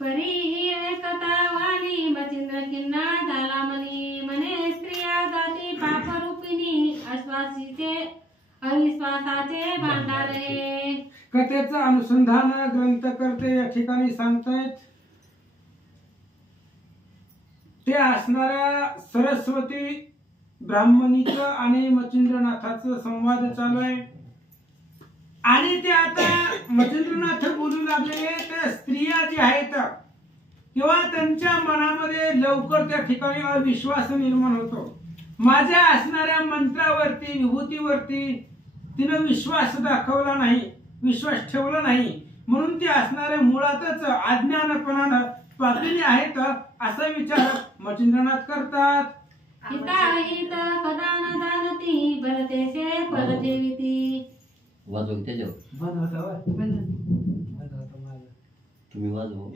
परी ही एकता वाणी मचिंद्र किन्ना झाला मनी म्हणे स्त्रिया जाती पापरूपिणी अविश्वासाचे भांडारे. कथेचं अनुसंधान ग्रंथकर्ते या ठिकाणी सांगतायत. ते असणाऱ्या सरस्वती ब्राह्मणीचं आणि मचिंद्रनाथाचं संवाद चालू आहे आणि ते आता मचिंद्रनाथ बोलू लागले त्या स्त्रिया ज्या आहेत किंवा त्यांच्या मनामध्ये लवकर त्या ठिकाणी अविश्वास निर्माण होतो. माझ्या असणाऱ्या मंत्रावरती विभूतीवरती तिनं विश्वास दाखवला नाही, विश्वास ठेवला नाही, म्हणून ते असणाऱ्या मुळातच अज्ञानपणानं पापिणी आहेत असा विचार मचिंद्रनाथ करतात. हिताहित कदा न जाणती भरतेसे परदेविती. वाजव त्याच्यावर बंद होतं तुम्ही वाजव.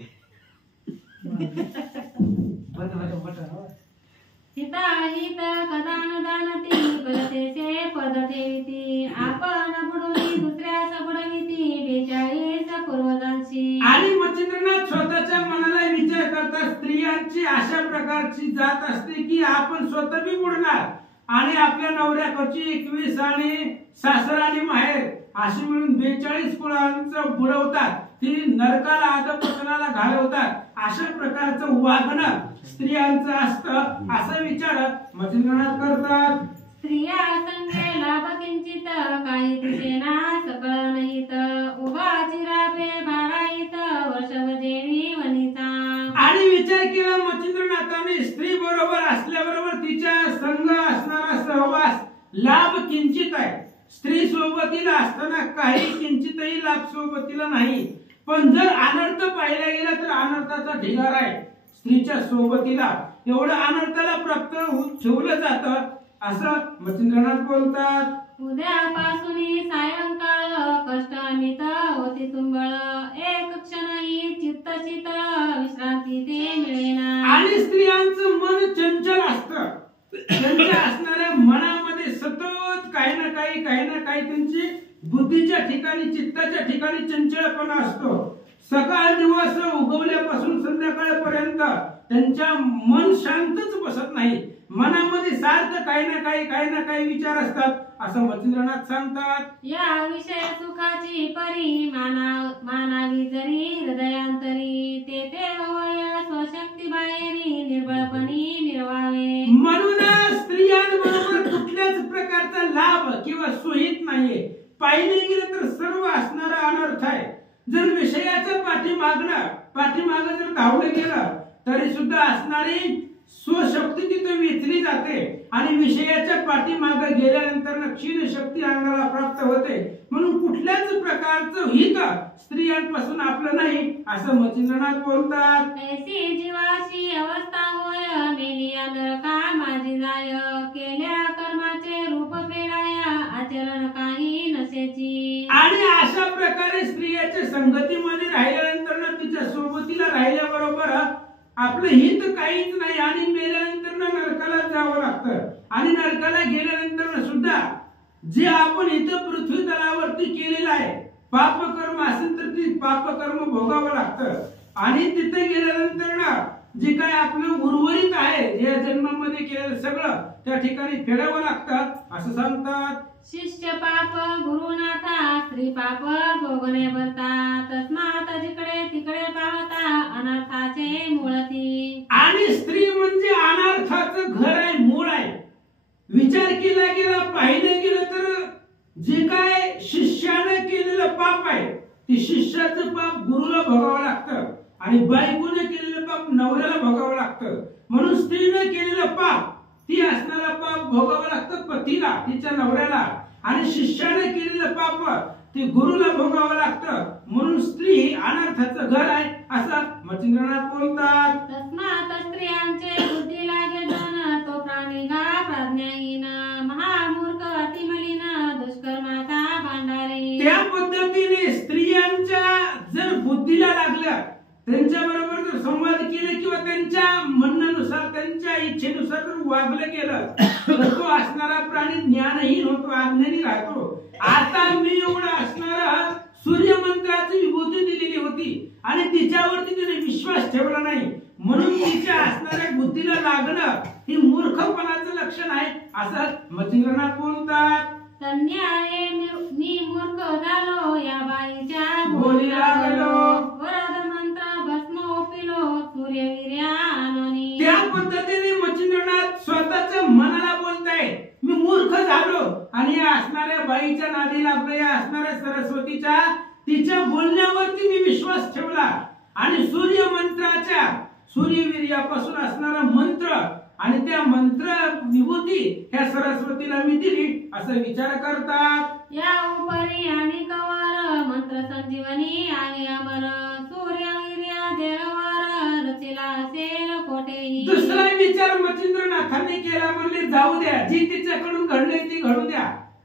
हिताहित कदा न जाणती भरतेसे परदेविती. आपण बुडून दुसऱ्यास बुडविती 42 पूर्वजांशी. आणि मचिंद्रनाथ स्वतःच्या मनाला विचार करतात. स्त्रियांची अशा प्रकारची जात असते की आपण स्वतः बी बुडणार आणि आपल्या नवऱ्याकडची 21 आणि सासर आणि माहेर अशी मिळून 42 कुळांचं बुडवतात. ती नरकाला अधपतनाला घालवतात. अशा प्रकारचं वागणं स्त्रियांचं असतं असा विचार मचिंद्रनाथ करतात. स्त्रिया संगे लाभ किंचित काही दिसेना सकळ नाहीत. उभा चिराबे भाराईत वर्षभ जेवी वनिता. आणि विचार केला मचिंद्रनाथाने स्त्री बरोबर असल्याबरोबर तिच्या संग असणारा सहवास लाभ किंचित आहे. स्त्री सोबतीला असताना काही किंचितही लाभ सोबतीला नाही. पण जर अनर्थ पाहिला गेला तर अनर्थाचा ढिगार आहे. स्त्रीच्या सोबतीला एवढं अनर्थाला प्राप्त ठेवलं जातं असं मचिंद्रनाथ बोलतात. उद्यापासून सायंकाळ कष्ट अमित होती तुंबळ. एक क्षणही चित्त विश्रांती ते मिळेना. आणि स्त्रियांचं मन चंचल असतं. त्यांच्या असणाऱ्या मनामध्ये सतत काही ना काही त्यांची बुद्धीच्या ठिकाणी चित्ताच्या ठिकाणी चंचलपणा असतो. सकाळ दिवस उगवल्यापासून संध्याकाळपर्यंत त्यांच्या मन शांतच बसत नाही. मनामध्ये सारखं काही ना काही विचार असतात असं मचिंद्रनाथ सांगतात. या विषय सुखाची परी मानावी जरी हृदयांतरी. ते होय स्वशक्ती बाहेरी निर्बळपणी मिरवावे. म्हणून स्त्रियांबरोबर कुठल्याच प्रकारचा लाभ किंवा सोयीत नाहीये. पाहिले गेलं तर सर्व असणारा अनर्थ आहे. जर विषयाच्या पाठीमाग जर धावलं गेलं तरी सुद्धा असणारी स्वशक्ती तिथे वेचली जाते आणि विषयाच्या पाठीमाग गेल्यानंतर क्षीण शक्ती अंगाला प्राप्त होते. म्हणून कुठल्याच प्रकारचं हित स्त्रियांपासून आपलं नाही असं मचिंद्रनाथ बोलतात. ऐसी जीवाची अवस्था होय मेलिया नरका माझी जाय. केल्या कर्माचे रूप फेडाया आचरण काही नसेची. आणि अशा प्रकारे स्त्रियाच्या संगतीमध्ये राहिल्यानंतर तिच्या सोबतीला राहिल्याबरोबर आपलं हित काहीच नाही आणि मेल्यानंतर नरकाला जावं लागतं. आणि नरकाला गेल्यानंतर सुद्धा जे आपण इथं पृथ्वी तलावरती केलेलं आहे पापकर्म असेल तर ती पापकर्म भोगावं लागतं. आणि तिथे गेल्यानंतर जे काय आपलं उर्वरित आहे या जन्मामध्ये केलेलं सगळं त्या ठिकाणी फेडावं लागतं असं सांगतात. शिष्य पाप गुरुनाथा स्त्री पाप भोगणे बरता. तस्मात जिकडे तिकडे पाहता अनर्थाचे मूळती. आणि स्त्री म्हणजे अनर्थाचं घर आहे, मूळ आहे. विचार केला गेला पाहिलं गेलं तर जे काय शिष्याने केलेलं पाप आहे ते शिष्याचं पाप गुरुला भोगावं लागतं आणि बायकोने केलेलं पाप नवऱ्याला भोगावं लागतं. म्हणून स्त्रीने केलेलं पाप ती असणारा पाप भोगावं लागतं पतीला, तिच्या नवऱ्याला. आणि शिष्याने केलेलं पाप ते गुरुला भोगावं लागतं. म्हणून स्त्री अनर्थाचं घर आहे असं मचिंद्रनाथ बोलतात. तस्मात स्त्रियांचे बुद्धी लागे दोन तो प्राणी गा प्रज्ञाहीन. महामूर्ख अतिमलिन दुष्कर्माचा भांडारी. त्या पद्धतीने स्त्रियांच्या जर बुद्धीला लागलं त्यांच्या बरोबर जर संवाद केले किंवा त्यांच्या म्हणण्यानुसार त्यांच्या इच्छेनुसार जर वागलं गेलं तर तो असणारा प्राणी ज्ञानहीन होतो, अज्ञानी राहतो. आता मी एवढा असणारा सूर्यमंत्राची विभूती दिलेली होती आणि तिच्यावरती तिने विश्वास ठेवला नाही, म्हणून तिच्या असणाऱ्या बुद्धीला लागणं ही मूर्खपणाचं लक्षण आहे असं मच्छिंद्रनाथ बोलतात. धन्य आहे मी मूर्ख झालो या बाईच्या बोली लागलो. वरद मंत्र भस्म ओपिलो सूर्यवीर्याननी. त्या पद्धतीने मच्छिंद्रनाथ स्वतःच्या मनाला बोलताय, मी मूर्ख झालो आणि या असणाऱ्या बाईच्या नादी लागलो, या असणाऱ्या सरस्वतीच्या तिच्या बोलण्यावरती मी विश्वास ठेवला आणि सूर्य मंत्राच्या सूर्यवीर्यापासून असणारा मंत्र आणि त्या मंत्र विभूती ह्या सरस्वतीला मी दिली असं विचार करतात. या उपरी आणि कवर मंत्र संजीवनी आहे अमर सूर्यवीर्य देवावर रचिला असेल कोठेही. दुसरा विचार मच्छिंद्रनाथांनी केला, म्हणले जाऊ द्या, जी तिच्याकडून घडले ती घडू द्या,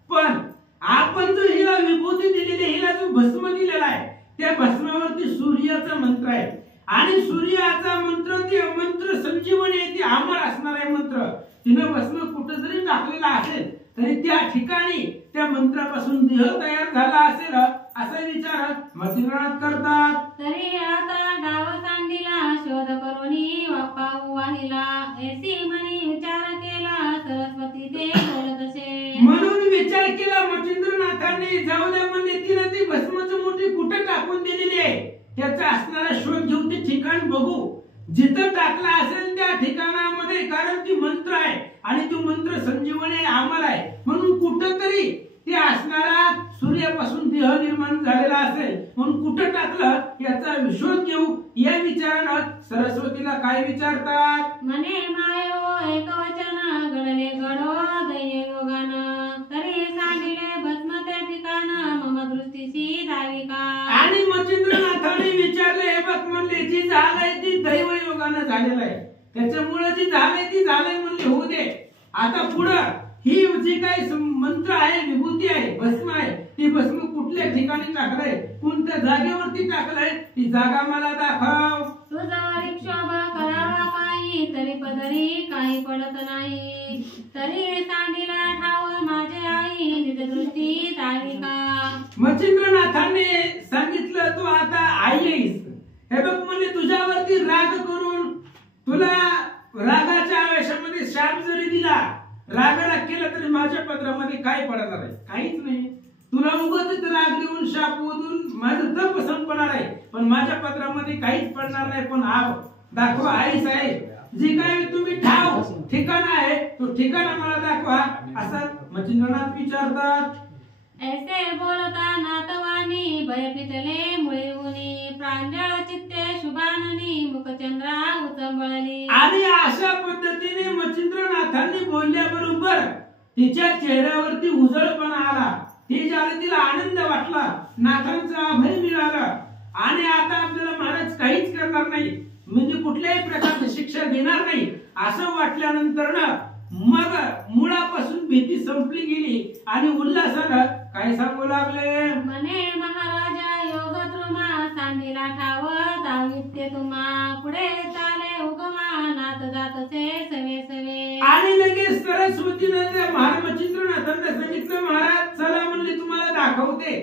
पण आपण जो हिला विभूती दिलेली, हिला जो भस्म दिलेला आहे त्या भस्मावरती सूर्याचा मंत्र आहे आणि सूर्याचा मंत्र ते मंत्र संजीवनी आहे, ती अमर असणार आहे मंत्र. तिनं भस्म कुठं जरी टाकलेला असेल तरी त्या ठिकाणी त्या मंत्रापासून देह तयार झाला असेल असा विचार मच्छिंद्रनाथ करतात. तरी आता डाव सांडीला शोध करूनी पाहू वाहिला ऐसी मनी विचार केला सरस्वती ते बोलत असे. म्हणून विचार केला मच्छिंद्रनाथांनी, जाऊ द्या म्हणले, तिने ती भस्माची मोठी कुठे टाकून दिलेली आहे त्याचा असणारा शोध घेऊन ते ठिकाण बघू, जिथं टाकला असेल त्या ठिकाणामध्ये, कारण ती मंत्र आहे आणि तो मंत्र संजीवनी अमर आहे, म्हणून कुठंतरी ते असणारा सूर्यापासून देह निर्माण झालेला असेल, म्हणून कुठं टाकलं याचा शोध घेऊ या विचारानं सरस्वतीला काय विचारतात. मने मायो एक वचन घडले घडो दैय योगानं तरी सांडिले भस्म त्या ठिकाण मम दृष्टीशी धावी का. आणि मच्छिंद्रनाथाने विचारले, हे बघ म्हणले, जी झालंय ती दैव योगानं झालेलं आहे, त्याच्यामुळे जी झालंय ती झालंय म्हणले, होऊ दे. आता पुढं ही जी काही मंत्र आहे, विभूती आहे, भस्म आहे, ती भस्म कुठल्या ठिकाणी टाकलंय, कोणत्या जागेवरती टाकलंय, ती जागा मला दाखव. तुझा क्षोभ करावा काही तरी पदरी काही पडत नाही तरी सांडीला ठाव माझे आई निज दृष्टी धावी का. मच्छिंद्रनाथाने सांगितलं, तू आता आई आहेस, हे बघ म्हणले, तुझ्यावरती राग करून तुला रागाच्या आवेशामध्ये शाप जरी दिला, रागाला केलं तरी माझ्या पदरामध्ये काय पडणार आहे, काहीच नाही. तुला उगाच राग देऊन शाप ओढून माझं तप संपणार आहे, पण माझ्या पदरामध्ये काहीच पडणार नाही. पण आव दाखवा आईच आहे, जी काही तुम्ही ठाव ठिकाण आहे तो ठिकाण मला दाखवा असं मच्छिंद्रनाथ विचारतात. ऐसे बोलता नातवानी भय पिटले मुळे उनी प्रांजळ चित्ते शुभाननी मुखचंद्रा उचंबळली. आणि अशा पद्धतीने मच्छिंद्रनाथांनी बोलल्याबरोबर तिच्या चेहऱ्यावरती उजळपणा आला, तिला आनंद वाटला, नाथांचा अभय मिळाला आणि आता आपल्याला महाराज काहीच करणार नाही, म्हणजे कुठल्याही प्रकारची शिक्षा देणार नाही असं वाटल्यानंतर ना मग मुळापासून भीती संपली गेली आणि उल्हासानं काय सांगू लागले. मने महाराजा योग द्रुमा सांडीला ठाव दावित्य तुम्हा पुढे चाले उगमा नात जातसे सवे सवे. आणि लगेच सरस्वतीनं त्या मच्छिंद्रनाथांना सांगितलं, महाराज चला म्हणले, तुम्हाला दाखवते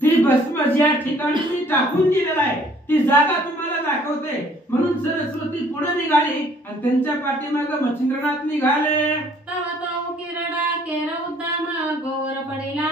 ती भस्म ज्या ठिकाणी मी टाकून दिलेला आहे ती जागा तुम्हाला दाखवते. म्हणून सरस्वती पुढे निघाली आणि त्यांच्या पाठीमागे मच्छिंद्रनाथ निघाले. तव तो किरडा केर उद्दाम गोवर पडिला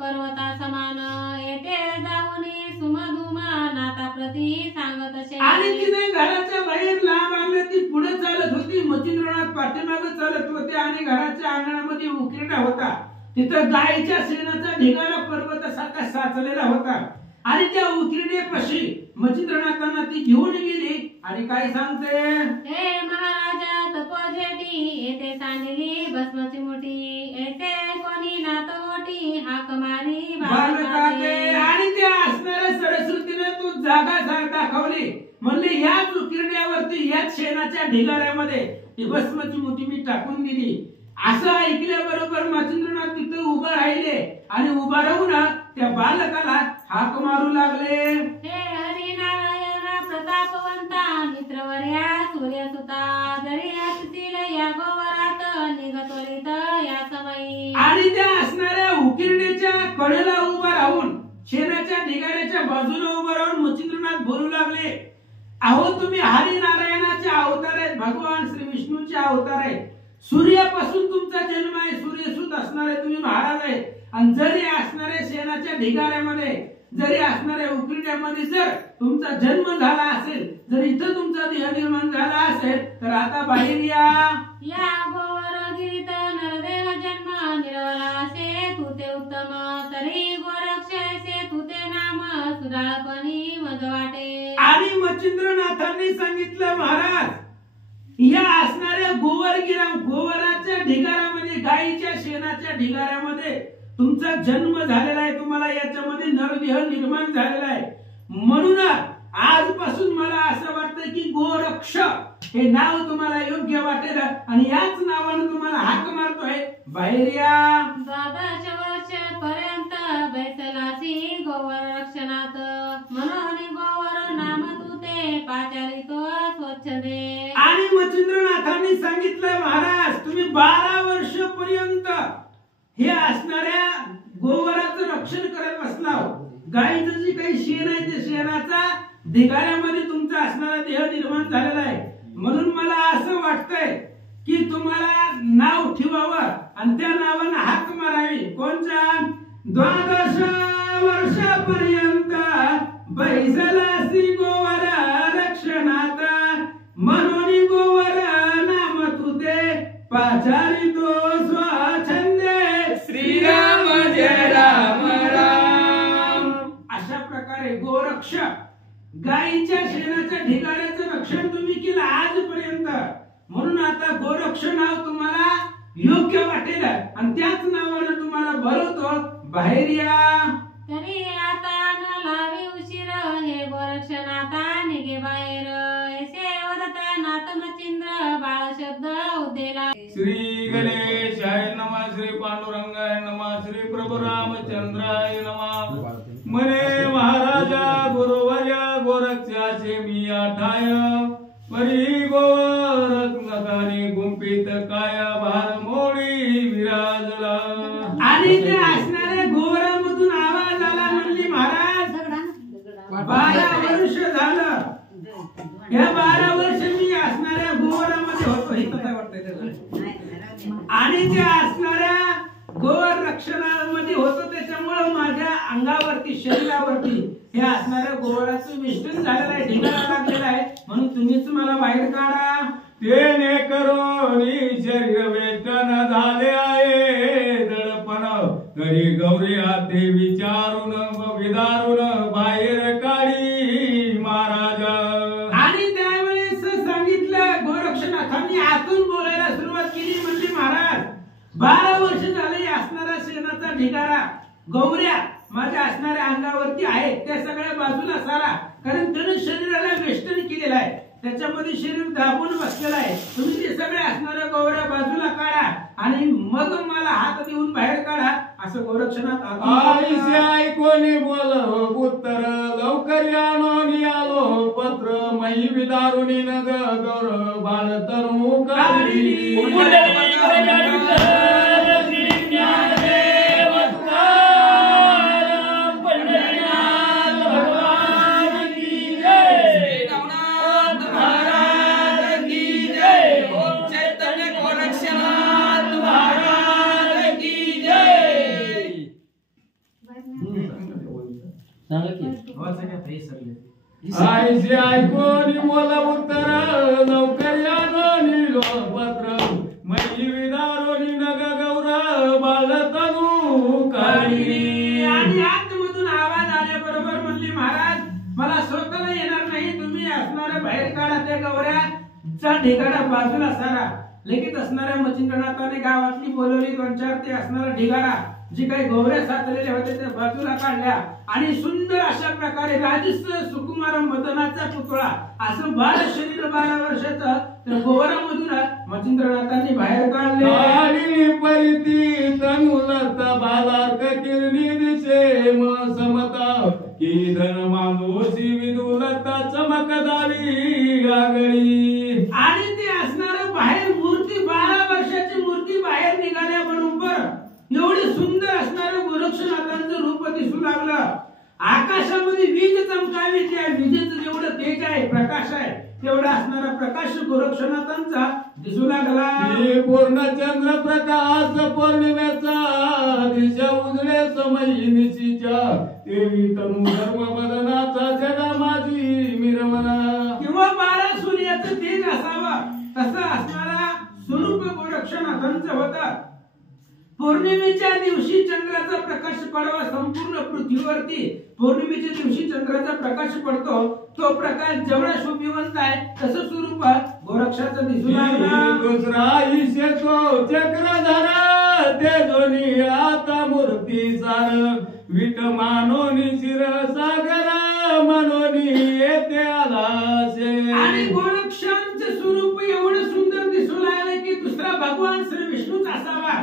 पर्वता समान येते जाऊनी सुमधुम नाता प्रती सांगत असे. आणि तिने घराच्या बाहेर लांब आणलं, ती पुढे चालत होती, मच्छिंद्रनाथ पाठीमागे चालत होते आणि घराच्या अंगणामध्ये उकिरडा होता, तिथं गायीच्या शेणाचा ढिगारा पर्वतासारखा साचलेला होता आणि त्या उकिरड्यापाशी मच्छिंद्रनाथांना ती घेऊन गेली आणि काय सांगते. हे महाराजा तपोजेटी येथे सांडली भस्माची मोठी येथे कोणी नातोटी हाक मारी बालकाते. आणि त्या असणाऱ्या सरस्वतीने तू जागा दाखवली, म्हणले याच उकिरड्यावरती याच शेणाच्या ढिगाऱ्यामध्ये ती भस्माची मोठी मी टाकून दिली. असं ऐकल्याबरोबर मच्छिंद्रनाथ तिथं उभं राहिले आणि उभा राहून त्या बालकाला हाक मारू लागले. हे हरिनारायण प्रतापवंता मित्रवर्या सूर्यसुता जरी असतील या गोवरात निघतोलीत या समयी. आणि त्या असणाऱ्या उकिरड्याच्या कडेला उभा राहून शेणाच्या ढिगाऱ्याच्या बाजूला उभं राहून मच्छिंद्रनाथ बोलू लागले, अहो तुम्ही हरिनारायणाचे अवतार आहेत, भगवान श्री विष्णूचे अवतार आहेत, सूर्यापासून तुमचा जन्म आहे, सूर्यसूत असणारे तुम्ही महाराज आहे, आणि जरी असणाऱ्या शेणाच्या ढिगाऱ्यामध्ये, जरी असणाऱ्या उकिरड्यामध्ये जर तुमचा जन्म झाला असेल, जर इथं तुमचा देह निर्माण झाला असेल, तर आता बाहेर या गोवरगिरीत नरदेव जन्म निरवलासे तू ते उत्तम, तरी गोरक्षसे तू ते नाम सुधाळपणी मज वाटे. आणि मच्छिंद्रनाथांनी सांगितलं, महाराज या असणाऱ्या गोवराच्या ढिगाऱ्यामध्ये, गायीच्या शेणाच्या ढिगाऱ्यामध्ये तुमचा जन्म झालेला आहे, तुम्हाला याच्यामध्ये नरदेह निर्माण झालेला आहे, म्हणून आजपासून मला असं वाटतं की गोरक्ष हे नाव तुम्हाला योग्य वाटेल, आणि याच नावाने तुम्हाला हाक मारतोय, बाहेर या. 12 वर्ष पर्यंत बैसलासी गोवर रक्षणात, म्हणून गोवर नाम तू ते पाचारितो स्वच्छ दे. आणि मच्छिंद्रनाथांनी सांगितलं, महाराज तुम्ही 12 वर्ष पर्यंत हे असणाऱ्या गोवराचं रक्षण करत बसला, गायीचं जे काही शेण आहे ते शेणाचा ढिगाऱ्यामध्ये तुमचा असणारा देह निर्माण झालेला आहे, म्हणून मला असं वाटतंय की तुम्हाला नाव ठेवावं आणि त्या नावानं हाक मारावी. कोणच्या? 12 वर्षापर्यंत बैसलासी गोवर रक्षणात, म्हणून गोवर नाम तुझे पाचारितो स्वच्छंदे. श्रीराम जय राम राम. अशा प्रकारे गोरक्ष गायीच्या शेणाच्या ढिगाऱ्याचं रक्षण तुम्ही केलं आजपर्यंत, म्हणून आता गोरक्ष नाव तुम्हाला योग्य वाटेल आणि त्याच नावाने तुम्हाला बोलवतो, बाहेर या. तरी आता न लावी उशीर हे गोरक्षनाथा निघे बाहेर, ऐसे वदता नाथ मच्छिंद्र बाळ शब्द उद्देला. श्री गणेशाय नमः, श्री पांडुरंगाय नमः, श्री प्रभु रामचंद्राय नमः. म्हणे महाराजा गुरुवर्या गोरक्षाचे मी आठाय, परी गोरक्षनाथाने गुंफित काया भार मोडी विराजला. आणि ते असणाऱ्या गोवरामधून आवाज आला, म्हणली महाराज 12 वर्ष झालं, या 12 वर्ष मी असणाऱ्या गोवरामध्ये होतो, हे काय वाटतंय आणि ते असणाऱ्या गोवर रक्षणामध्ये होतो, त्याच्यामुळे माझ्या अंगावरती शरीरावरती हे असणाऱ्या गोवराचं वेष्टन झालेलं आहे, ढिगारा लागलेला आहे, म्हणून तुम्हीच मला बाहेर काढा. तेने करोनी शरीर वेष्टन झाले आहे दडपण, तरी गौरी हाते विचारून विदारून बाहेर काढी महाराज. आणि त्यावेळेस सांगितलं, गोरक्षनाथांनी आतून बोलायला सुरुवात केली, म्हणजे महाराज 12 वर्ष झाले असणारा शेणाचा ढिगारा गौऱ्या माझ्या असणाऱ्या अंगावरती आहेत, त्या सगळ्या बाजूला सारा, कारण त्याने शरीराला वेष्टन केलेलं आहे, त्याच्यामध्ये शरीर दाबून बसलेलं आहे, तुम्ही ते सगळे असणाऱ्या गौऱ्या बाजूला काढा आणि मग मला हात देऊन बाहेर काढा, असं गोरक्षनाथ आईसे ऐकोनी बोल उत्तर, लवकर आणून आलो पत्र, मही विदारुणी नग गौर बाळ तनु काढली. आईसे ऐकोनी बोल उत्तर, लवकर आणून पत्र, मही विदारुणी नग गौर बाळ तनु काढली. आणि आतमधून आवाज आल्याबरोबर म्हणली, महाराज मला स्वतःला येणार नाही, तुम्ही असणाऱ्या बाहेर काढा, त्या गौऱ्याचा ढिगारा बाजूला सारा. लगेच असणाऱ्या मच्छिंद्रनाथाने गावातली बोलवली, 2-4 ते असणारा ढिगारा जी काही गौऱ्या साचलेल्या होत्या त्या बाजूला काढल्या, आणि सुंदर अशा प्रकारे राजस सुकुमार मदनाचा पुतळा असं 12 शरीर 12 वर्षाचं त्या गोवरामधून मच्छिंद्रनाथांनी बाहेर काढले. आणि परिती तनुलत बालार्क किरणी दिसे म समता, की धन मानोसी विदुलत चमकदारी आगळी. आणि ते असणारं बाहेर मूर्ती 12 वर्षाची मूर्ती बाहेर निघाल्याबरोबर एवढे सुंदर असणारं गोरक्षनाथांचं रूप दिसू लागलं. आकाशात उत्तम काय विद्या आहे, विजेचं जेवढं तेज आहे, प्रकाश आहे, तेवढा असणारा प्रकाश गोरक्षनाथांचा दिसू लागला. पूर्ण चंद्र प्रकाश पौर्णिमेचा दिशा उजळे समयी निशीच्या तेरी तनु धर्म बदनाचा जगा माझी मिरवना. किंवा 12 सूर्याचं तेज असावा तसा असणारा स्वरूप गोरक्षनाथांचं होता. पौर्णिमेच्या दिवशी चंद्राचा प्रकाश पडावा संपूर्ण पृथ्वीवरती. पौर्णिमेच्या दिवशी चंद्राचा प्रकाश पडतो, तो प्रकाश जेवढा शोभिवंत आहे तसं स्वरूप गोरक्षाचं दिसू लागला. दुसरा ईशेतो चक्रधर ते दोन्ही आता मूर्ती सार विट मानोनी शिर सागर मनोनी येते आलासे. आणि गोरक्षांचं स्वरूप एवढं सुंदर दिसू लागलं की दुसरा भगवान श्री विष्णूच असावा.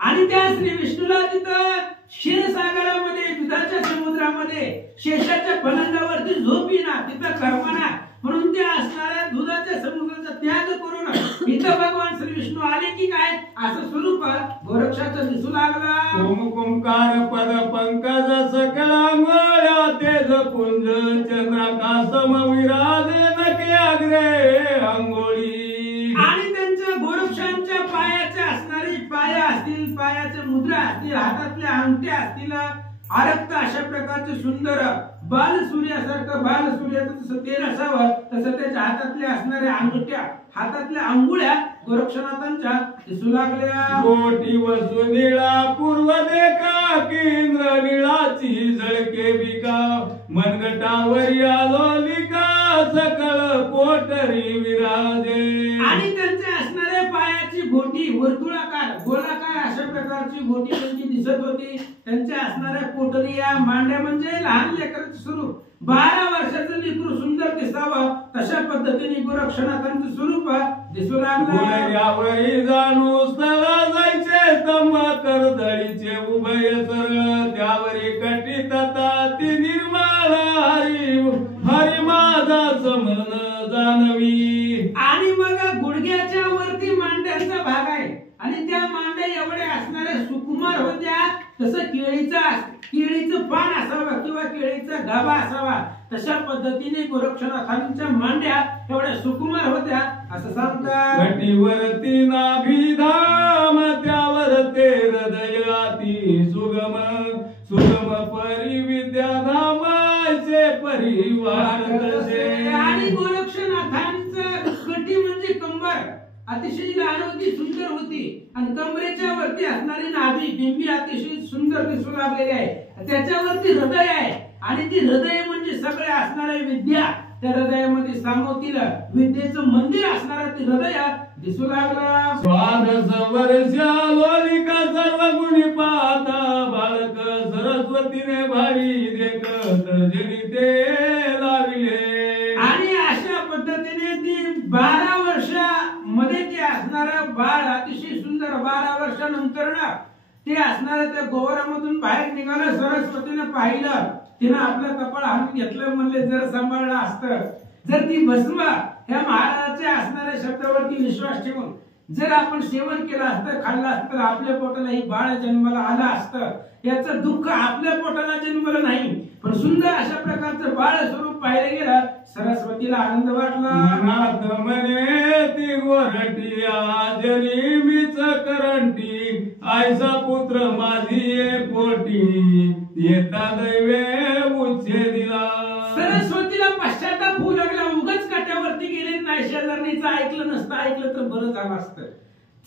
आणि त्या श्री विष्णूला तिथं क्षीरसागरामध्ये दुधाच्या समुद्रामध्ये शेषाच्या पलंगावरती झोप येणार, तिथं करमना, म्हणून त्या असणाऱ्या दुधाच्या समुद्राचा त्याग करून इथं भगवान श्री विष्णू आले की काय असं स्वरूप गोरक्षाचं दिसू लागला. ओंकार पद पंकज सकल अंगोळ्या तेज पुंज चंद्राकाशम विराजे नके अग्रे अंगोळी. आणि त्यांच्या गोरक्षांच्या पायाच्या असणारी पाया असतील, पायाच्या मुद्रा असतील, हातातल्या अंगठ्या असतील, आरक्त अशा प्रकारचे सुंदर बाल सूर्यासारखं बाल सूर्याचं जसं तेल असावं तसं त्याच्या हातातल्या असणाऱ्या अंगठ्या, हातातल्या अंगुळ्या गोरक्षनाथांच्या दिसू लागल्या. कोटी वसुनिळा पूर्व देखा केंद्र निळाची झळके बिका मनगटावर आलो लिका सकळ पोटरी विराजे. आणि त्यांच्या असणाऱ्या पायाची घोटी वर्तुळाकार गोलाकार अशा प्रकारची घोटी त्यांची दिसत होती. त्यांच्या असणाऱ्या पोटरी या मांड्या म्हणजे लहान लेकराचं स्वरूप. 12 वर्षाचं लेकरू सुंदर दिसावं तशा पद्धतीने गोरक्षनाथांचं स्वरूप दिसू लागलं. यावरी जाणू स्थळ जायचे स्तंभ करदळीचे उभय सरळ त्यावरी कटी तथा ती निर्मळ हरी हरी माझा समन जाणवी. आणि मग गुडघ्याच्या वरती मांड्यांचा भाग आहे आणि त्या मांड्या एवढ्या असणाऱ्या सुकुमार होत्या तसं केळीचं पान असावं किंवा केळीचा गाभा असावा तशा पद्धतीने गोरक्षनाथांच्या मांड्या एवढ्या सुकुमार होत्या असं सांगतात. कटीवरती नाभिधाम त्यावर ते हृदयाती सुगम सुगम परिविद्या धामाचे परिवार तसे. आणि गोरक्षनाथांचं कटी म्हणजे कंबर अतिशय लहान होती, सुंदर होती आणि कमरेच्या वरती असणारी नाभी बिंबी अतिशय सुंदर दिसू लागलेली आहे. त्याच्यावरती हृदय आहे आणि ती हृदय म्हणजे सगळ्या असणाऱ्या विद्या त्या हृदयामध्ये सामवतील विद्येचं मंदिर असणारा ते हृदय दिसू लागला. द्वादश वर्षा लोलिका सर्व गुणी पाहता बालक सरस्वतीने भाडी देख तर्जनी ते लाविले. आणि अशा पद्धतीने ती 12 वर्षामध्ये ते असणारं बाळ अतिशय सुंदर 12 वर्षानंतर ना ते असणारं त्या गोवरामधून बाहेर निघालं. सरस्वतीने पाहिलं, तिनं आपलं कपाळ हाणून घेतलं, म्हणले जर सांभाळलं असतं, जर ती भस्म ह्या महाराजाच्या असणाऱ्या शब्दावरती विश्वास ठेवून जर आपण सेवन केलं असतं, खाल्लं असतं तर आपल्या पोटाला ही बाळ जन्माला आलं असतं. याचं दुःख आपल्या पोटाला जन्मलं नाही, पण सुंदर अशा प्रकारचं बाळ स्वरूप पाहिलं गेलं. सरस्वतीला आनंद वाटला. नाथ म्हणे ती गोरटी आजरी मीच करंटी आयसा पुत्र माझी पोटी येता दैवे उच्छे दिला. सरस्वतीला पश्चाताप होऊ लागला. उगाच काट्यावरती गेले नाही, शेजारणीचं ऐकलं नसतं, ऐकलं तर बरं झालं असतं.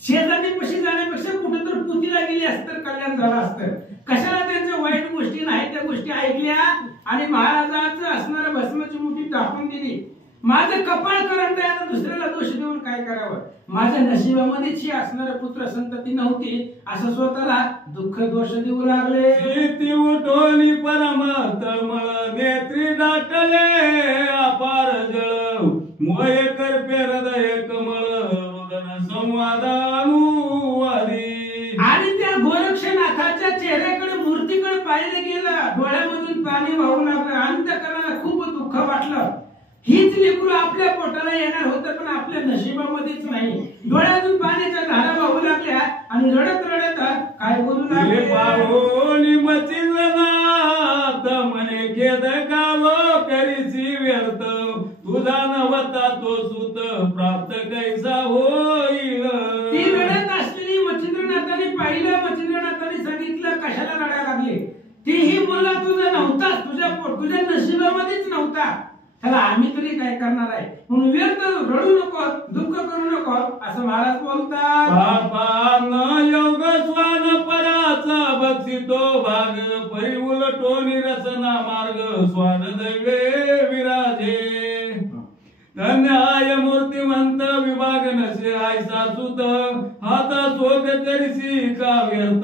शेजारणी पशी जाण्यापेक्षा कुठं तर पुतीला गेली असतं तर कल्याण झालं असतं. कशाला त्यांच्या वाईट गोष्टी नाही त्या गोष्टी ऐकल्या आणि महाराजांचं असणाऱ्या भस्माची मुठी टाकून दिली. माझं कपाळ करंट आहे, आता दुसऱ्याला दोष देऊन काय करावं, माझ्या नशिबामध्येच ही असणाऱ्या पुत्र संतती नव्हती असं स्वतःला दुःख दोष देऊ लागले. ती उठोनी परम तळमळ नेत्री दाटले अपार जळ मोय करपे हृदय कमळ रुदन संवादानुवादी. आणि त्या गोरक्षनाथाच्या चेहऱ्याकडे मूर्तीकडे पाहिलं गेलं, डोळ्यामधून पाणी वाहू लागलं, अंतकरणाला खूप दुःख वाटलं. हीच लेकरू आपल्या पोटाला येणार होतं पण आपल्या नशिबामध्येच नाही. डोळ्यातून पाण्याच्या धारा वाहू लागल्या आणि रडत रडत काय बोलू लागले. पाहुणी मचिंद्रनाथ म्हणे खेद गाव करीसी व्यर्थ तुझा नवता तो सुत प्राप्त कैसा होईल. ती रडत असलेली मच्छिंद्रनाथाने पाहिलं. मच्छिंद्रनाथाने सांगितलं कशाला रडायला लागले. तीही मुलं तुझं नव्हताच, तुझ्या नशिबामध्येच नव्हता. त्याला आम्ही तरी काय करणार आहे म्हणून व्यर्थ रडू नको, दुःख करू नको असं महाराज बोलतात. पापान योग स्वान पराचा बक्षितो भाग परी उलटो निरसना मार्ग स्वान दैवे विराजे. धन्य आय मूर्तिमंत विभाग नसे आयसा सुत हाता सोग करीसी का व्यर्थ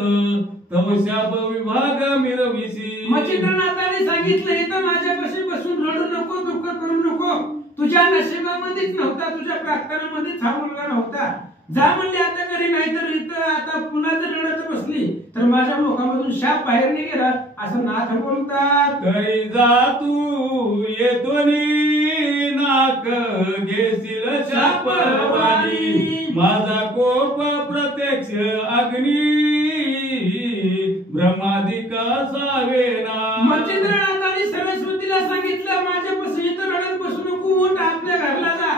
तव शाप विभाग मिरविसी. मच्छिंद्रनाथाने सांगितलं इथं माझ्यापाशी बसून रडू नको, दुःख करू नको. तुझ्या नशिबामध्येच नव्हता, तुझ्या प्रार्थनामध्येच हा मुलगा नव्हता. जा म्हणले आता घरी, नाहीतर इथं आता पुन्हा जर रडत बसली तर माझ्या मुखामधून शाप बाहेर निघेला असं नाथ बोलतात. कै जा तू येतोनी नाक घेशील शापवाणी माझा कोप प्रत्यक्ष अग्नी ब्रह्मादिका सावेना. मच्छिंद्रनाथाने सरस्वतीला सांगितलं माझ्यापाशी इथं रडत बसू नको, उठ आपल्या घरला जा.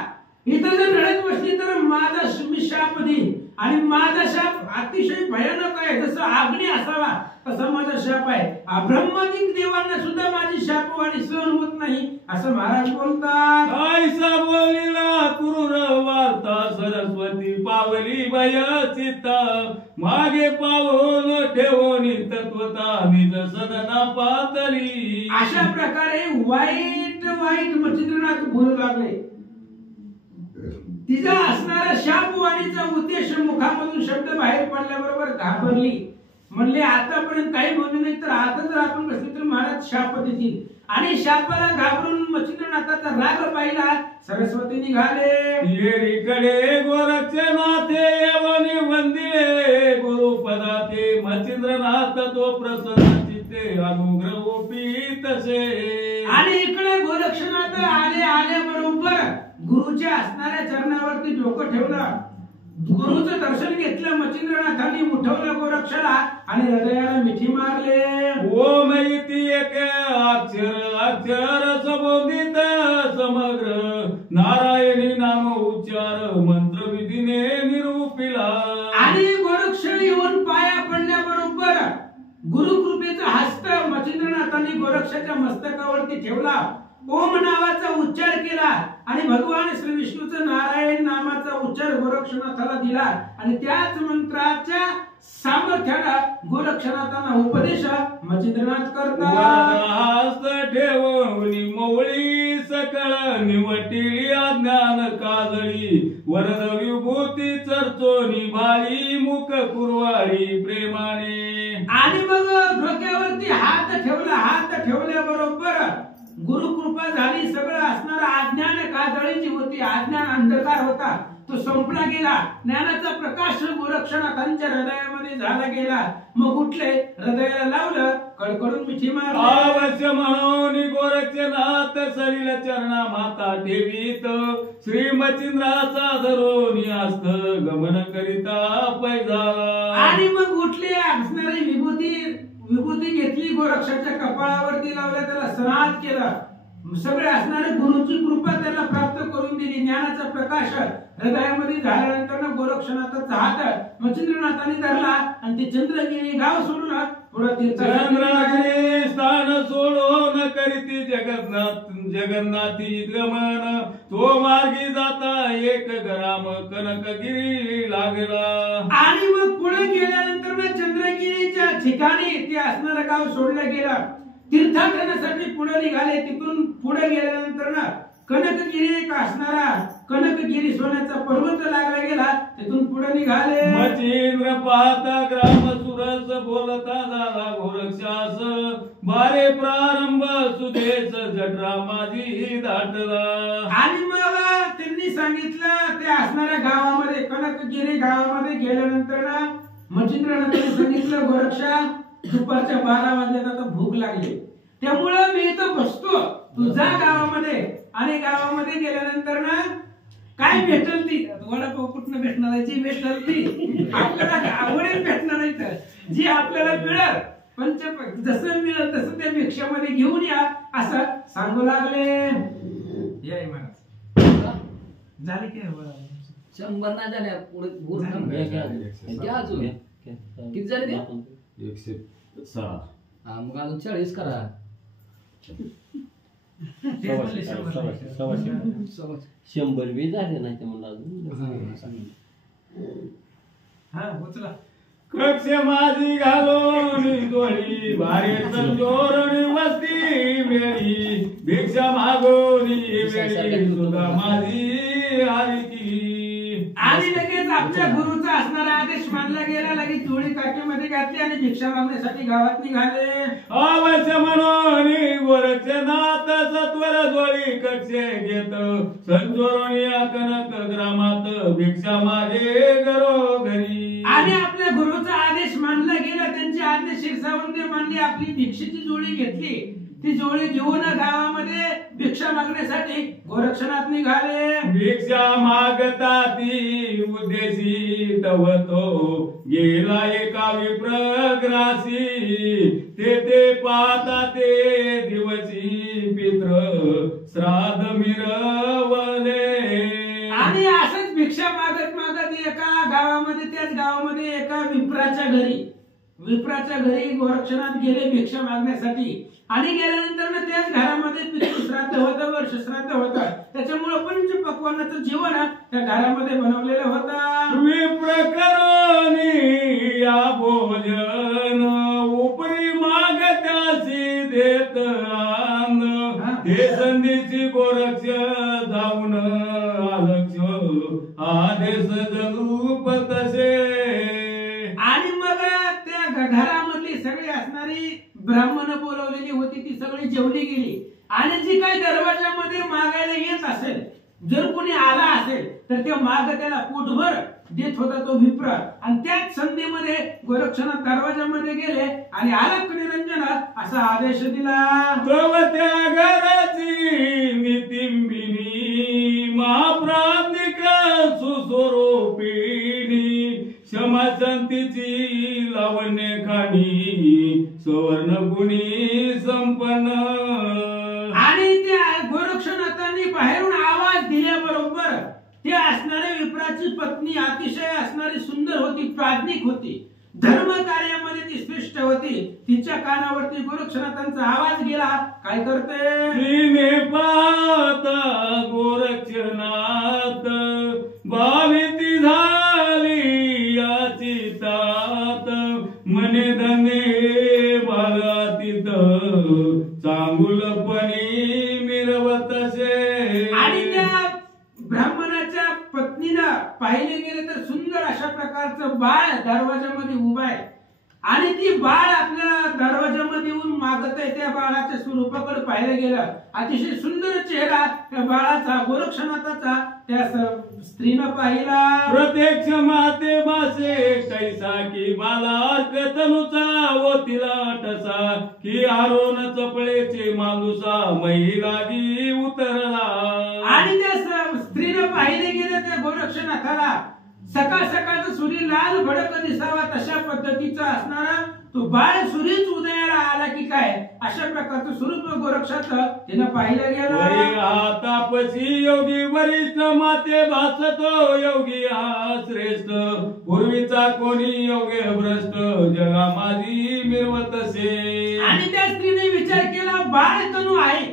इथं जर रडत बसली तर माझा मी शाप देईन आणि माझा शाप अतिशय भयानक आहे. जसं अग्नी असावा तसा माझा शाप आहे. ब्रह्मादिक देवांना सुद्धा माझी शापवाणी सहन होत नाही असं महाराज बोलतात. ऐसा बोलिला क्रूर वार्ता सरस्वती पावली भय चित्ता मागे पावल ठेवोनी तत्वता निज सदना पातली. अशा प्रकारे वाईट वाईट मच्छिंद्रनाथ बोलू लागले. तिचा असणारा शापवाणीचा उद्देश मुखामधून शब्द बाहेर पडल्याबरोबर घाबरली. म्हणले आतापर्यंत काही बोलले नाही तर आता जर आपण बसले तर महाराज शाप देतील. आणि शापाला घाबरून मच्छिंद्रनाथाचा राग पाहिला. सरस्वती निघाले. येरीकडे गोरक्षनाथे येवनी वंदिले गुरुपदाते मच्छिंद्रनाथ तो प्रसन्न चित्ते अनुग्रहोपी तसे. आणि इकडे गोरक्षनाथ आले बरोबर गुरुच्या असणाऱ्या चरणावरती डोकं ठेवलं. गुरुचं दर्शन घेतलं. मच्छिंद्रनाथांनी उठवलं गोरक्षाला आणि हृदयाला मिठी मारले. ओम इति एक अक्षर अक्षर संबोधित समग्र नारायणी नाम उच्चार मंत्र विधीने निरूपिला. आणि गोरक्ष येऊन पाया पडल्याबरोबर गुरुकृपेचा हस्त मच्छिंद्रनाथांनी गोरक्षाच्या मस्तकावरती ठेवला. ओम नावाचा उच्चार केला आणि भगवान श्री विष्णूचा नारायण नामाचा उच्चार गोरक्षनाथाला दिला. आणि त्याच मंत्राच्या सामर्थ्याला गोरक्षनाथांना उपदेश मच्छिंद्रनाथ करतात. हस्त ठेवून मोवळी सकळ निवटिली अज्ञान काजळी वरद विभूती चर्चोनी भाळी मुख कुरवाळी प्रेमाने. आणि मग डोक्यावरती हात ठेवला. हात ठेवल्याबरोबर गुरुकृपा झाली. सगळं असणारा अज्ञान काजळी जी होती, अज्ञान अंधकार होता, तो संपला गेला. ज्ञानाचा प्रकाश गोरक्षनाथांच्या हृदयामध्ये झाला गेला. मग उठले, हृदयाला लावलं, कडकडून मिठी मारली. अवश्य म्हणून गोरक्षनाथ सलील चरणा माता ठेवीत श्री मच्छिंद्राचा धरोनी आस्त गमन करिता पैजाला. आणि मग उठले, असणारी विभूती घेतली, गोरक्षाच्या कपाळावरती लावल्या, त्याला स्नान केलं. सगळे असणारे गुरुची कृपा त्याला प्राप्त करून दिली. ज्ञानाचा प्रकाश हृदयामध्ये झाल्यानंतर गोरक्षनाथाचा हात मच्छिंद्रनाथाने धरला आणि ते चंद्रगिरी गाव सोडून पुढे चंद्रगिरी स्थान सोडून करीती जगन्नाथी गमन तो मार्गी जाता एक ग्राम कनकगिरी लागला. आणि मग पुढे गेल्यानंतर चंद्रगिरीच्या ठिकाणी ते असणारं गाव सोडलं गेलं. तीर्थाटनासाठी पुढे निघाले. तिथून पुढे गेल्यानंतर कनकगिरी एक असणारा कनकगिरी सोन्याचा पर्वत लागला गेला. तिथून पुढे निघाले. मच्छिंद्र पाहता ग्राम सुरस बोलता झाला गोरक्षास बारे प्रारंभ सुदेश जठरा माझी दाटला. आणि मग त्यांनी सांगितलं ते असणाऱ्या गावामध्ये कनकगिरी गावामध्ये गेल्यानंतर मच्छिंद्रनाथांनी सांगितलं गोरक्षा दुपारच्या 12 वाजल्यात आता भूक लागली, त्यामुळे मी इथं बसतो, तू जा गावामध्ये. आणि गावामध्ये गेल्यानंतर काय भेटल ती वडापाव कुठनं भेटणार आहे, जी भेटल ती आपल्याला आवडेल भेटणार आहे, जी आपल्याला मिळेल. जसं मिळेल तसं त्या भिक्षामध्ये घेऊन या असं सांगू लागले. या महाराज झाले की नाही बरं? 100 नाही झाल्या पुढे बोर झाले. घ्या अजून किती झाले ते? 106. हा मग अजून 40 करा. ते म्हणले 100. 100 बी झाले नाही ते म्हणलं अजून. हा उचला. कक्ष माझी घालून डोळी भारी चोरणी वस्ती वेळी भिक्षा मागोनी वेळी सुद्धा माझी आली की. आणि लगेच आपल्या गुरुचा असणारा आदेश मानला गेला. लगेच जोडी काठीमध्ये घातली आणि भिक्षा मागण्यासाठी गावात निघाले. अवश्य म्हणून गोरक्षनाथ सत्वर जोडी कक्षे घेत संचोरणी कनक ग्रामात भिक्षा मागे घरोघरी. आणि आपल्या गुरुचा आदेश मानला गेला. त्यांचे आदेश शिरसावून ते मानली. आपली भिक्षेची जोडी घेतली. ती जोडी घेऊन गावामध्ये भिक्षा मागण्यासाठी गोरक्षनाथ निघाले. भिक्षा मागता ती उद्देशी तव तो गेला एका विप्रग्रासी. ते पाहता ते दिवसी पित्र श्राद्ध मिरवले. आणि असंच भिक्षा मागत मागत एका गावामध्ये त्याच गावामध्ये एका विप्राच्या घरी गोरक्षनाथ गेले भिक्षा मागण्यासाठी. आणि गेल्यानंतर त्याच घरामध्ये पितृश्राद्ध होतं, वर्षश्राद्ध होतं. त्याच्यामुळे पंचपक्वान्नाचं जेवण त्या घरामध्ये बनवलेलं होतं. विप्रकरणी या भोजन उपरी मागत्यासी देत आन. हे संधीची गोरक्ष जाऊन आलक्ष आदेश जरूप तसे. आणि मग त्या घरामधली सगळी असणारी ब्राह्मण बोलवलेली होती ती सगळी जेवली गेली. आणि जी काही दरवाजामध्ये मागायला येत असेल, जर कोणी आला असेल तर ते माग त्याला पोटभर देत होता तो विप्र. आणि त्याच संधीमध्ये गोरक्षनाथ दरवाजामध्ये गेले आणि आलक निरंजन असा आदेश दिला. तव त्या घराची नितिंबिनी महाप्रांतिक सुस्वरूपिणी क्षमाशांतीची लावण्य खाणी सुवर्ण गुणी संपन्न. आणि त्या गोरक्षनाथांनी बाहेरून आवाज दिल्याबरोबर ते असणाऱ्या विप्राची पत्नी अतिशय असणारी सुंदर होती, प्राज्ञिक होती, धर्म कार्यामध्ये ती श्रेष्ठ होती. तिच्या कानावरती गोरक्षनाथांचा आवाज गेला. काय करते? तिने पाहता गोरक्षनाथ भाविती झाली याची तात. मने धने बाळातीत चांगुलपणी मिरवतसे. आणि त्या ब्राह्मणाच्या पत्नीला पाहिले गेले तर सुंदर अशा प्रकारचं बाळ दरवाजामध्ये उभा आहे. आणि ती बाळ आपल्या दरवाजामध्ये येऊन मागत आहे. त्या बाळाच्या स्वरूपाकडे पाहिलं गेलं अतिशय सुंदर चेहरा त्या बाळाचा, गोरक्षनाथाचा त्या स्त्रीनं पाहिला. प्रत्यक्ष माते मासे कैसा की बालार्क तनुचा व तिला टसा की आरोन चपळेचे मांदुसा महिलागी उतरला. आणि त्या स्त्रीनं पाहिले गेलं त्या गोरक्षनाथाला सकाळ सकाळचा सूर्य लाल भडक दिसावा तशा पद्धतीचा असणारा तो बाळ सूर्यच उदयाला आला की काय अशा प्रकारचं स्वरूप गोरक्षात तिनं पाहिलं गेलं. तापसी योगी वरिष्ठ माते भासतो योगी हा श्रेष्ठ. पूर्वीचा कोणी योगे भ्रष्ट जगा माझी मिरवतसे. आणि त्या स्त्रीने विचार केला बाळ तनु आहे,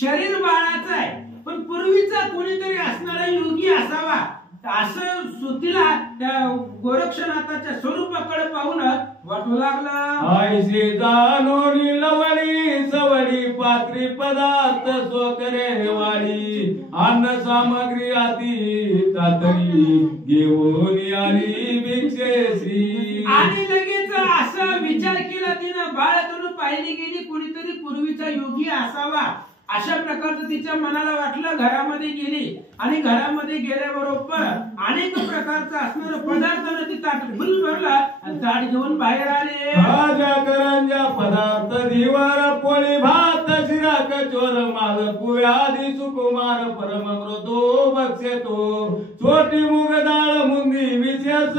शरीर बाळाचं आहे, पण पूर्वीचा कोणीतरी असणारा योगी असावा असं सुतीला त्या गोरक्षनाथाच्या स्वरूपाकडे पाहून वाटू लागलं. आयसे जानोनी लवडी सवडी पात्री पदार्थ सोकरे वाडी अन्न सामग्री आती तातरी घेऊन आली भिक्षेश्री. आणि लगेच असा विचार केला तिनं बाळ तनु पाहिली गेली कोणीतरी पूर्वीचा योगी असावा अशा प्रकारचं तिच्या मनाला वाटलं. घरामध्ये गेली आणि घरामध्ये गेल्याबरोबर अनेक प्रकारचं असणारं पदार्थानं ती ताट फुल भरला आणि ताट घेऊन बाहेर आले. भाज्या करंजा पदार्थ दिवार पोळी भात शिरा कचोर मालपुयादी सुकुमार परम मृदो बक्षेतो छोटी मुग डाळ मुंगी विशेष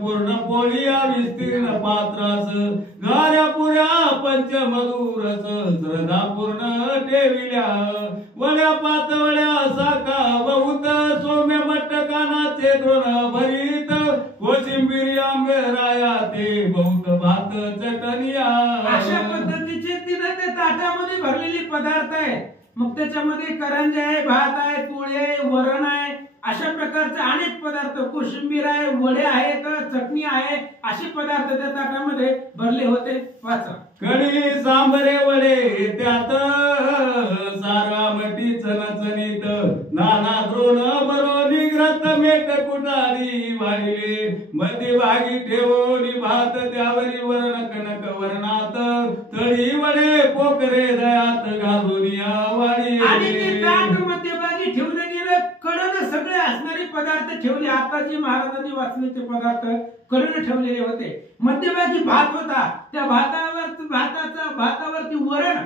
पूर्ण पोळिया विस्तीर्ण पात्रास गाऱ्या पुऱ्या पंचमधुरस श्रद्धा पूर्ण ठेविल्या वड्या पातवड्या साका बहुत सौम्य मटकानाचे द्रोण भरीत कोशिंबीर आंबेराया ते बहुत भात चटणिया अशा पद्धतीचे तिने ते ताटामध्ये भरलेले पदार्थ आहेत. मग त्याच्यामध्ये करंजी आहे, भात आहे, पोळी आहे, वरण आहे, अशा प्रकारचे अनेक पदार्थ, कोशिंबीर आहे, वडे आहेत, चटणी आहे, असे पदार्थ त्या ताटामध्ये भरले होते. वाचा. कढी सांबरे वडे त्यात सारा मटी चणचणीत नाना द्रोण बरो निग्रत मेट कुटारी वाढिले मध्यभागी ठेवून भात त्यावरी वरण कनक वर्णात तळी वडे पोकरे दयात घालून आणि ते ताट मध्यभागी ठेवलं गेलं. कडन सगळे असणारे पदार्थ ठेवले. आता जे महाराजांनी वाचले ते पदार्थ कडन ठेवलेले होते. मध्यभागी भात होता. त्या भातावरती वरण,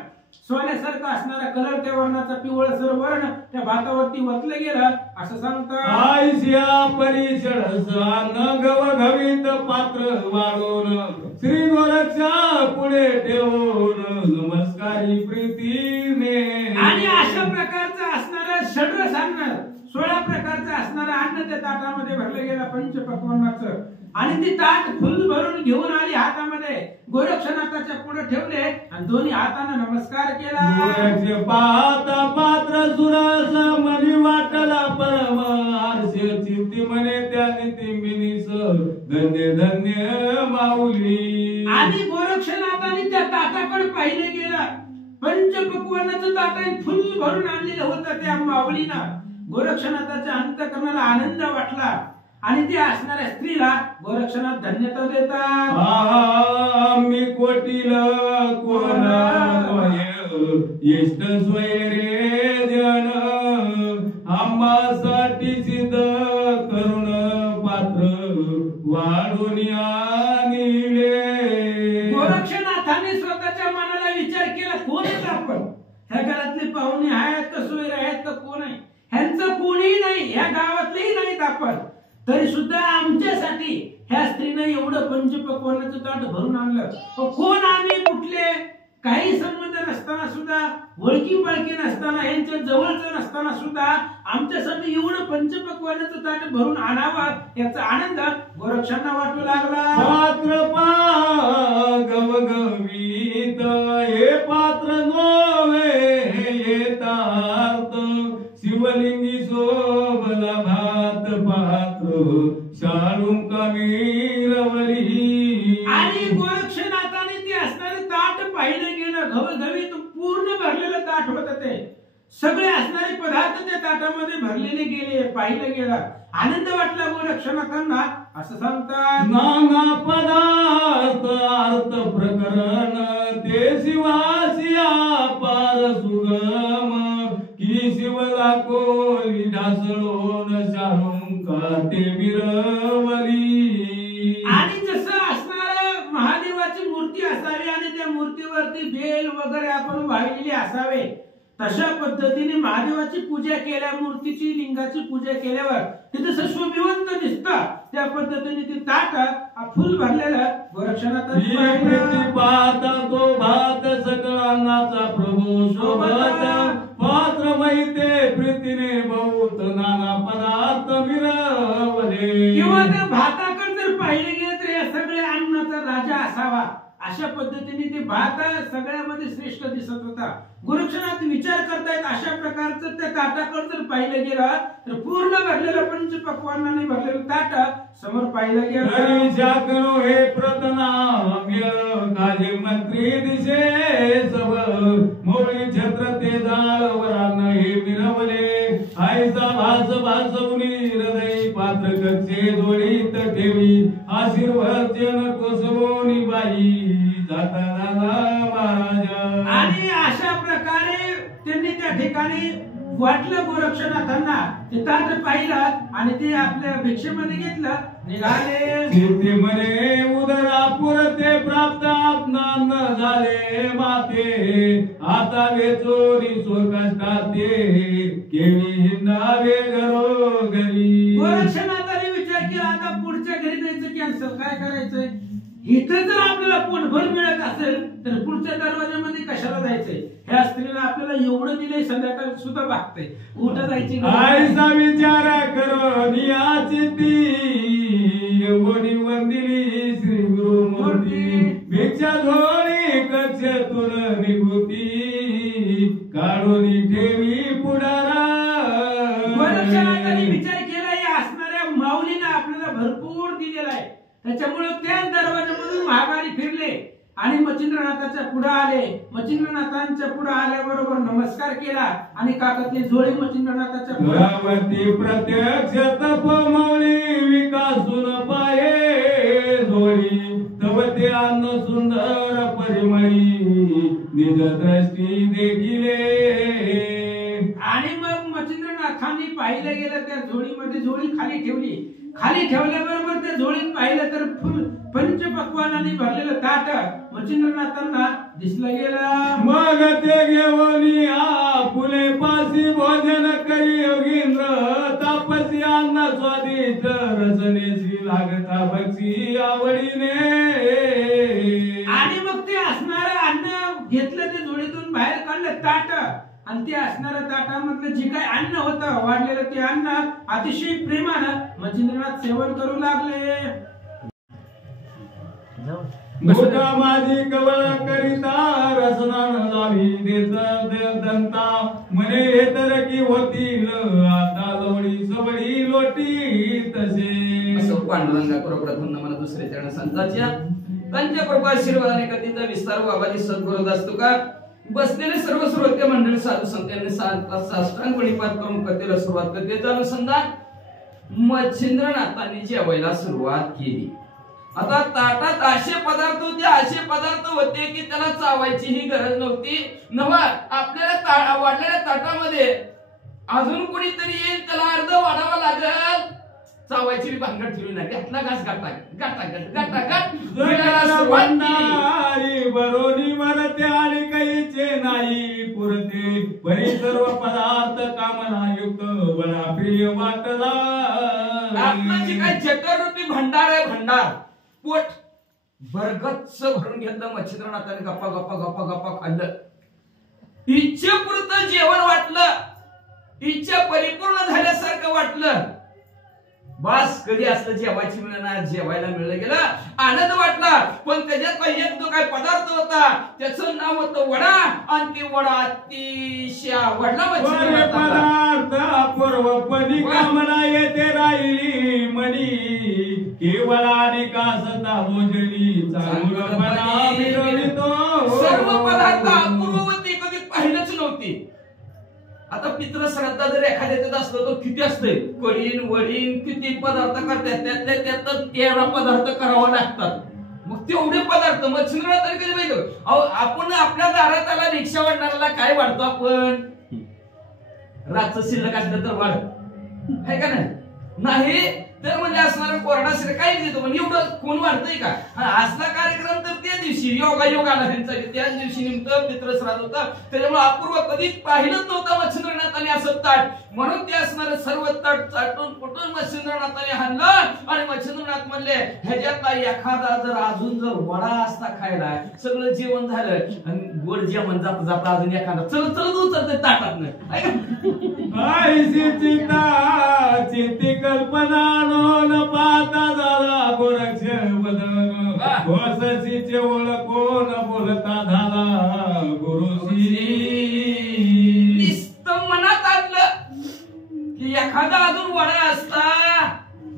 सोन्यासारखं असणारा कलर त्या वरणाचा पिवळसर वरण त्या भातावरती वतलं गेलं असं सांगतात. आयसिया परिषळस अन्न गवघवीत पात्र वाढून श्री गोरक्षा पुढे ठेवून नमस्कारी प्रीतीने. आणि अशा प्रकारचं असणारं षड्रस अन्न, 16 प्रकारचं असणारं अन्न त्या ताटामध्ये भरलं गेलं पंचपक्वान्नाचं. आणि ती ताट फुल भरून घेऊन आली हातामध्ये. गोरक्षनाथाच्या पुढे ठेवले आणि दोन्ही हाताने नमस्कार केला. गोरक्ष पाहता पात्र सुरस मनी वाटला परम हर्ष चित्ती म्हणे त्या नितिंबिनीस धन्य धन्य माऊली. आणि गोरक्षनाथाने त्या ताटाकडे पाहिले गेलं. पंचपक्वान्नाचं ताट फुल भरून आणलेलं होतं त्या माऊलीनं. गोरक्षनाथाच्या अंतःकरणाला आनंद वाटला आणि ते असणाऱ्या स्त्रीला गोरक्षनाथ धन्यता देतात. मी कोटील कोण इष्ट स्वैरे जन आंबासाठी सिद्ध करुण पात्र वाढून आणले. गोरक्षनाथाने स्वतःच्या मनाला विचार केला, कोण आहेत आपण? ह्या घरातले पाहुणे आहेत का, सोयरे आहेत का, कोण आहे? ह्यांचं कोणीही नाही, ह्या गावातलेही नाहीत आपण. तरी सुद्धा आमच्यासाठी ह्या स्त्रीने एवढं पंचपक्वान्नाचं ताट भरून आणलं. कोण आम्ही, कुठले, काही संबंध नसताना सुद्धा, ओळखी पाळखी नसताना, यांच्या जवळचं नसताना सुद्धा आमच्यासाठी एवढं पंचपक्वान्नाचं ताट भरून आणावं याचा आनंद गोरक्षांना वाटू लागला. पात्र गवगवीत हे पात्र नोवे येतात शिवलिंगी शोभला भात पात्र शाळून कमीरवली. आणि गोरक्षनाथाने ते असणारे ताट पाहिलं गेलं. घवघवीत पूर्ण भरलेलं ताट होतं. ते सगळे असणारे पदार्थ त्या ताटामध्ये भरलेले गेले, पाहिलं गेलं. आनंद वाटला गोरक्षनाथांना. असं सांगतात. नाना पदार्थ अर्थ प्रकरण ते शिवासिया पार सुगम की शिवला कोली ढासळून शाळून काटे बिरवली. आणि जसं असणार महादेवाची मूर्ती असावी आणि त्या मूर्तीवरती बेल वगैरे आपण वाहिलेले असावे, तशा पद्धतीने महादेवाची पूजा केल्या, मूर्तीची लिंगाची पूजा केल्यावर ते जसं शोभिवंत दिसतं त्या पद्धतीने ते ताट फुल भरलेलं गोरक्षनाथांनी पाहता तो भात सकळांनाचा प्रभू शोभत पात्र माहिते प्रीतीने बहुत नाना पदार्थ मिरवले. किंवा त्या भाताकडे जर पाहिले गेले तर या सगळ्या अन्नाचा राजा असावा. अशा पद्धतीने ते भात सगळ्यामध्ये श्रेष्ठ दिसत होता. गोरक्षनाथ विचार करतायत अशा प्रकारचं त्या ताटाकडे जर पाहिलं गेलं तर पूर्ण भरलेलं पंचपक्वान्नाने भरलेलं ताट समोर पाहिलं गेलं. हे प्रतना मेळ काजे मंत्री दिशे सब मोळी छत्र ते जाळवरान हे मिरवले. आईचा भास भासवणी हृदय पात्र कक्षे जोडीत ठेवी आशीर्वाद जन कोसवणी बाई जाता महाराजा. आणि अशा प्रकारे त्यांनी त्या ठिकाणी वाटलं गोरक्षनाथांना, ते ताट पाहिलं आणि ते आपल्या भिक्षेमध्ये घेतलं, निघाले. ते म्हणे उदरा पुरते प्राप्त आत्मान झाले माते, आता वेचोरी कष्टाते केवी हिंडावे घरोघरी. गोरक्षनाथाने विचार केला, आता पुढच्या घरी जायचं कॅन्सल, काय करायचंय? इथं जर आपल्याला पोटभर मिळत असेल तर पुढच्या दरवाजामध्ये कशाला जायचंय? ह्या स्त्रीला आपल्याला एवढं दिलंय, संध्याकाळी सुद्धा भागतंय, कुठं जायची? आईचा विचार करो नियाची ती वणी वंदिली श्री गुरुमूर्ती, भिक्षा झोळी कक्षेतून निघुती काढून ठेवी पुढारा. गोरक्षनाथाने विचार केला, या असणाऱ्या माऊलीनं आपल्याला भरपूर दिलेला आहे, त्याच्यामुळे त्याच दरवाजामधून महागारी फिरले आणि मच्छिंद्रनाथाच्या पुढे आले. मच्छिंद्रनाथांच्या पुढे आल्याबरोबर नमस्कार केला आणि काकातली झोळी मच्छिंद्रनाथाच्या पुढे प्रत्यक्ष तप मौली विकासून पाये झोळी, तव ते अन्न सुंदर परिमळी निज दृष्टी देखिले. आणि मग मच्छिंद्रनाथांनी पाहिलं गेलं, त्या झोळीमध्ये झोळी खाली ठेवली. खाली ठेवल्याबरोबर त्या झोळीत पाहिलं तर फुल पंचपक्वानाने भरलेलं ताट मच्छिंद्रनाथांना दिसलं गेलं. मग ते घेऊन फुले पासी भोजन करी योगींद्र, तापसी अन्न स्वादिष्ट रसनेशी लागता भक्षी आवडीने. आणि मग ते असणारं अन्न घेतलं, ते झोळीतून बाहेर काढलं ताट, आणि ते असणाऱ्या ताटामधलं जे काही अन्न होतं वाढलेलं, ते अन्न अतिशय प्रेमानं मच्छिंद्रनाथ सेवन करू लागले. मोठा माझी कवळ करिता रसनान लावी देत दंता, म्हणे हे तर की होतील आता लवडी सवडी लोटी तसे. असं पांडुरंगा प्रभू मला दुसरे चरण संतांच्या त्यांच्या कृपा आशीर्वादाने कधीचा विस्तार बाबाजी सद्गुरू असतो का. बसलेले सर्व श्रोते मंडळी साधू संतांनी साष्टांग वळीपात करून कथेला सुरुवात करते. अनुसंधान मच्छिंद्रनाथांनी जेवायला सुरुवात केली. आता ताटात असे पदार्थ होते, असे पदार्थ होते की त्याला चावायची ही गरज नव्हती. नवा आपल्याला वाढलेल्या ताटामध्ये अजून कोणीतरी येईल, त्याला अर्ध वाढावं लागेल, चावायची भांगड ठेवली नाही. त्यातला घास गाटा गाटा गाटा गाटा बरोनी मरते आणि काहीचे नाही पुरते, परी सर्व पदार्थ कामना युक्त बना प्रिय वाटला. आपलं जे काही जठररूपी भंडार आहे, भंडार पोट भरगच्च भरून घेतलं. मच्छिंद्रनाथाने गप्पा गप्पा गप्पा गप्पा खाल्लं. इच्छेपुरतं जेवण वाटलं, इच्छा परिपूर्ण झाल्यासारखं वाटलं. बस कधी असलं जेवायची मिळणार, जेवायला मिळलं गेलं, आनंद वाटला. पण त्याच्यात एक जो काही पदार्थ होता त्याचं नाव होतं वडा, आणि ते वडा अतिशय आवडला पदार्थ पूर्वपणी कामना येते राहिली मनी, केवळ आणि कासता भोजनी चांगलपणा मिळवितो. सर्व पदार्थ अपूर्ववती कधी पाहिलंच नव्हती. आता पितृ श्राद्धा जर एखाद्याच्यात असलं तर किती असते, कढीन वडीन किती पदार्थ करतात, त्यातल्या त्यात 13 पदार्थ करावे लागतात. मग तेवढे पदार्थ मच्छिंद्रनाथांनी कधी पाहिजे. आपण आपल्या दारात आला रिक्षा वाढणाऱ्याला काय वाढतो आपण, रातचं शिल्लक असलं तर वाढ आहे का नाही तर म्हणजे असणार कोरडा शिल्लक काही देतो, पण एवढं कोण वाढतंय का. असला कार्यक्रम तर त्या दिवशी योग आला त्यांचा, त्याच दिवशी निमित्त पितृश्राद्ध होता. त्याच्यामुळे अपूर्व कधी पाहिलंच नव्हतं मच्छिंद्रनाथाने असं ताट. म्हणून ते असणारे सर्व ताट चाटून कुठून मच्छिंद्रनाथाने हाणलं. आणि मच्छिंद्रनाथ म्हणले ह्याच्यात एखादा जर अजून जर वडा असता खायला, सगळं जेवण झालं आणि गोड जेवण जात जात अजून एखादा चल चल उचलते ताटातनं. आईची चिंता चिंती कल्पना न पाहता झाला गोरक्ष बदन, गोससीचे ओळख कोण बोलता झाला गुरुशी. मनात आणलं की एखादा अजून वडा असता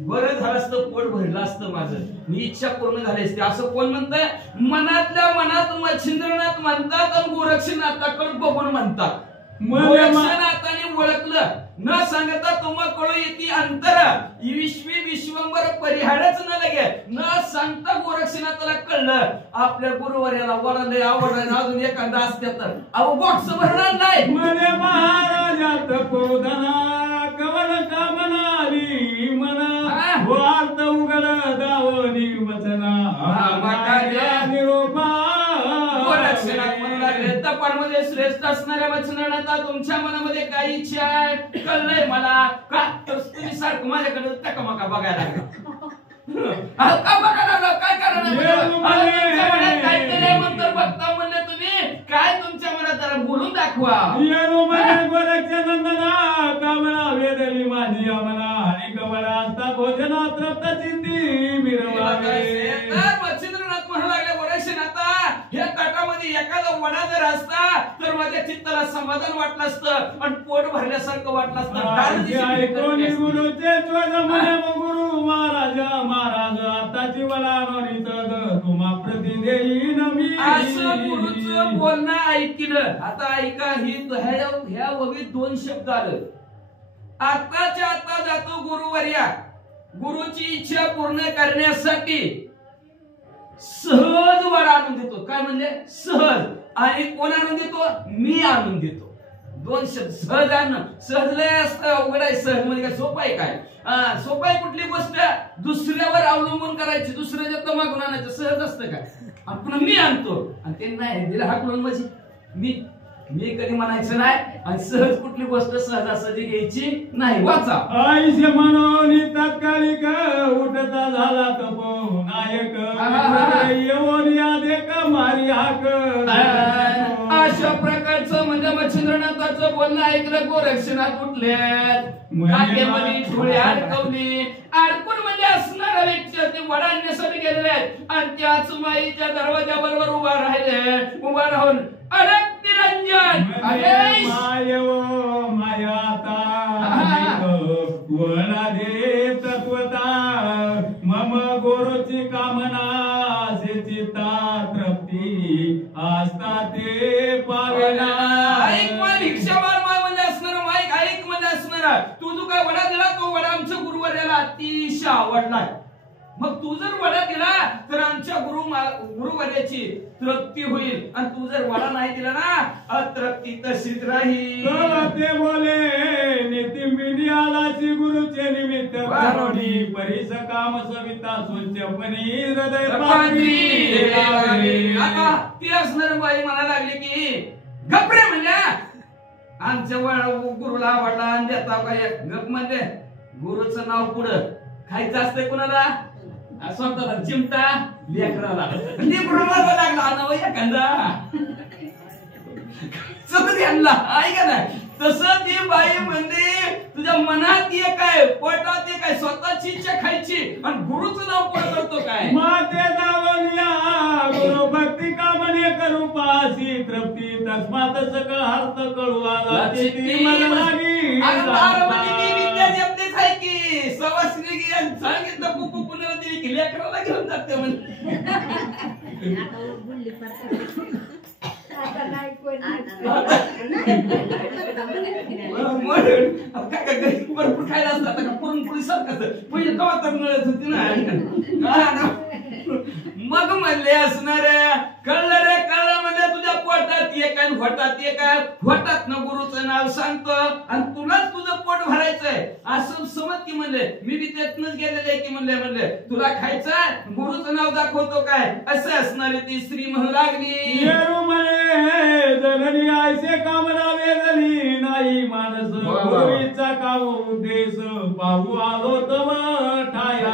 बरं झालं असतं, पोट भरलं असतं माझं, मी इच्छा पूर्ण झाली असते. असं कोण म्हणतंय, मनातल्या मनात मच्छिंद्रनाथ म्हणतात आणि गोरक्षनाथाकडे बघून म्हणतात. गोरक्षनाथाने ओळखलं, न सांगता तुम्हा कळू येते अंतर, विश्वी विश्वंभर परिहारच न लगे. न सांगता गोरक्षनाथाला कळलं आपल्या गुरुवर्याला वडाला आवडलं, अजून एखादा असते तर अहो बॉक्स भरणार नाही. म्हणे महाराजात असणाऱ्या वचनांना तुमच्या मनामध्ये काय इच्छा आहे कळलंय मला का तर तुम्ही सारखं माझ्याकडे टकमका बघायला लागला का बघायला लागला काय कारण काहीतरी म्हणतर बघता म्हणले तुम्ही काय तुमच्या मनात जरा बोलून दाखवा नंदना कामना वेदली माझी आम्हाला आणि कमला असता भोजना तृप्त चिंती मिरवावे मच्छिंद्रनाथ म्हणू लागले गोरक्षनाथा या ताटामध्ये एखादा वडा जर असता तर माझ्या चित्ताला समाधान वाटलं असतं आणि पोट भरल्यासारखं वाटलं असतं गुरुचे गुरु महाराज आताची वला तुम्हा प्रति देईन मी असं गुरुचं बोलणं ऐकलं आता ऐका ही ह्या ववीत 2 शब्द आलं आताच्या आता जातो गुरुवर्या गुरुची इच्छा पूर्ण करण्यासाठी सहज वडा आणून देतो काय म्हणजे सहज आणि कोण आणून देतो मी आणून देतो 2 शब्द सहज आणणं सहज लय असतं अवघड आहे सहज म्हणजे काय सोपं आहे काय सोपं आहे कुठली गोष्ट दुसऱ्यावर अवलंबून करायची दुसऱ्याच्या मागून आणायचं सहज असतं काय आपण मी आणतो आणि ते नाही दिला हाकलून म्हणजे मी कधी म्हणायचं नाही आणि सहज कुठली गोष्ट सहजासहजी घ्यायची नाही वाचा आईचे म्हणून तात्कालिक उठता झाला तपो नायक येऊन या देख मारी हाक अशा प्रकारचं म्हणजे मच्छिंद्रनाथाचं बोलणं ऐकलं गोरक्षनाथ उठले काट्यामध्ये थोडी अडकवली अडकून म्हणजे असणारा व्यक्ती ते वडा आणण्यासाठी गेलेले आहेत आणि त्याच माईच्या दरवाजाबरोबर उभा राहिले उभा राहून अडक निरंजन मायाता वडा दे तत्वता मम गोरोची कामना से चित्ता तृप्ती आस्था ते पावेना ऐक मला भिक्षा मार म्हणजे असणारा माईक ऐक म्हणजे असणारा तू जो काय वडा दिला तो वडा आमच्या गुरुवर्याला अतिशय आवडलाय मग तू जर वडा दिला तर आमच्या गुरुवर्याची तृप्ती होईल आणि तू जर वडा नाही दिला ना अतृप्ती तशीच राहील ते बोले नितिंबिनी आलाची गुरुचे निमित्त करोनी परिस काम सविता स्वच्छपणी हृदय आता ती असणार बाई म्हणायला लागली की गप्रे म्हणजे आमच्या गुरुला आवडला आणि देता काय गप म्हणजे गुरुचं नाव पुढं खायचं असतंय कुणाला स्वतःला चिमटा लेकराला लागला नव एखादा आणला ऐका नाही तसं ती बाई म्हणजे तुझ्या मनात ये काय पोटात ये काय स्वतःची इच्छा खायची आणि गुरुचं नाव पुढे करतो काय माते दावनिया गुरु भक्ती कामने करू पासी तृप्ती तस्मात सकळ अर्थ कळू आला ती मला लागी विद्या जपतेच आहे की सवासनी सांगितलं पुपू पुण्याला दिली की लेकराला घेऊन जाते म्हणजे भरपूर खायला असतात का पुरणपोळी सारखं पहिले कवा तर मिळत होती ना मग म्हणले असणार कळलं रे कळलं म्हणजे तुझ्या पोटात ये काय होटात ये काय होटात ना गुरुचं नाव सांगतो आणि तुलाच तुझं पोट भरायचंय असं समज की म्हणले मी बी त्यातनच गेलेले की म्हणले तुला खायचं गुरुचं नाव दाखवतो काय असं असणारे ती स्त्री म्हणू लागली जननी आयसे कामना वेदली नाही मानस गुरुचा काम उद्देश पाहू आलो तव ठाया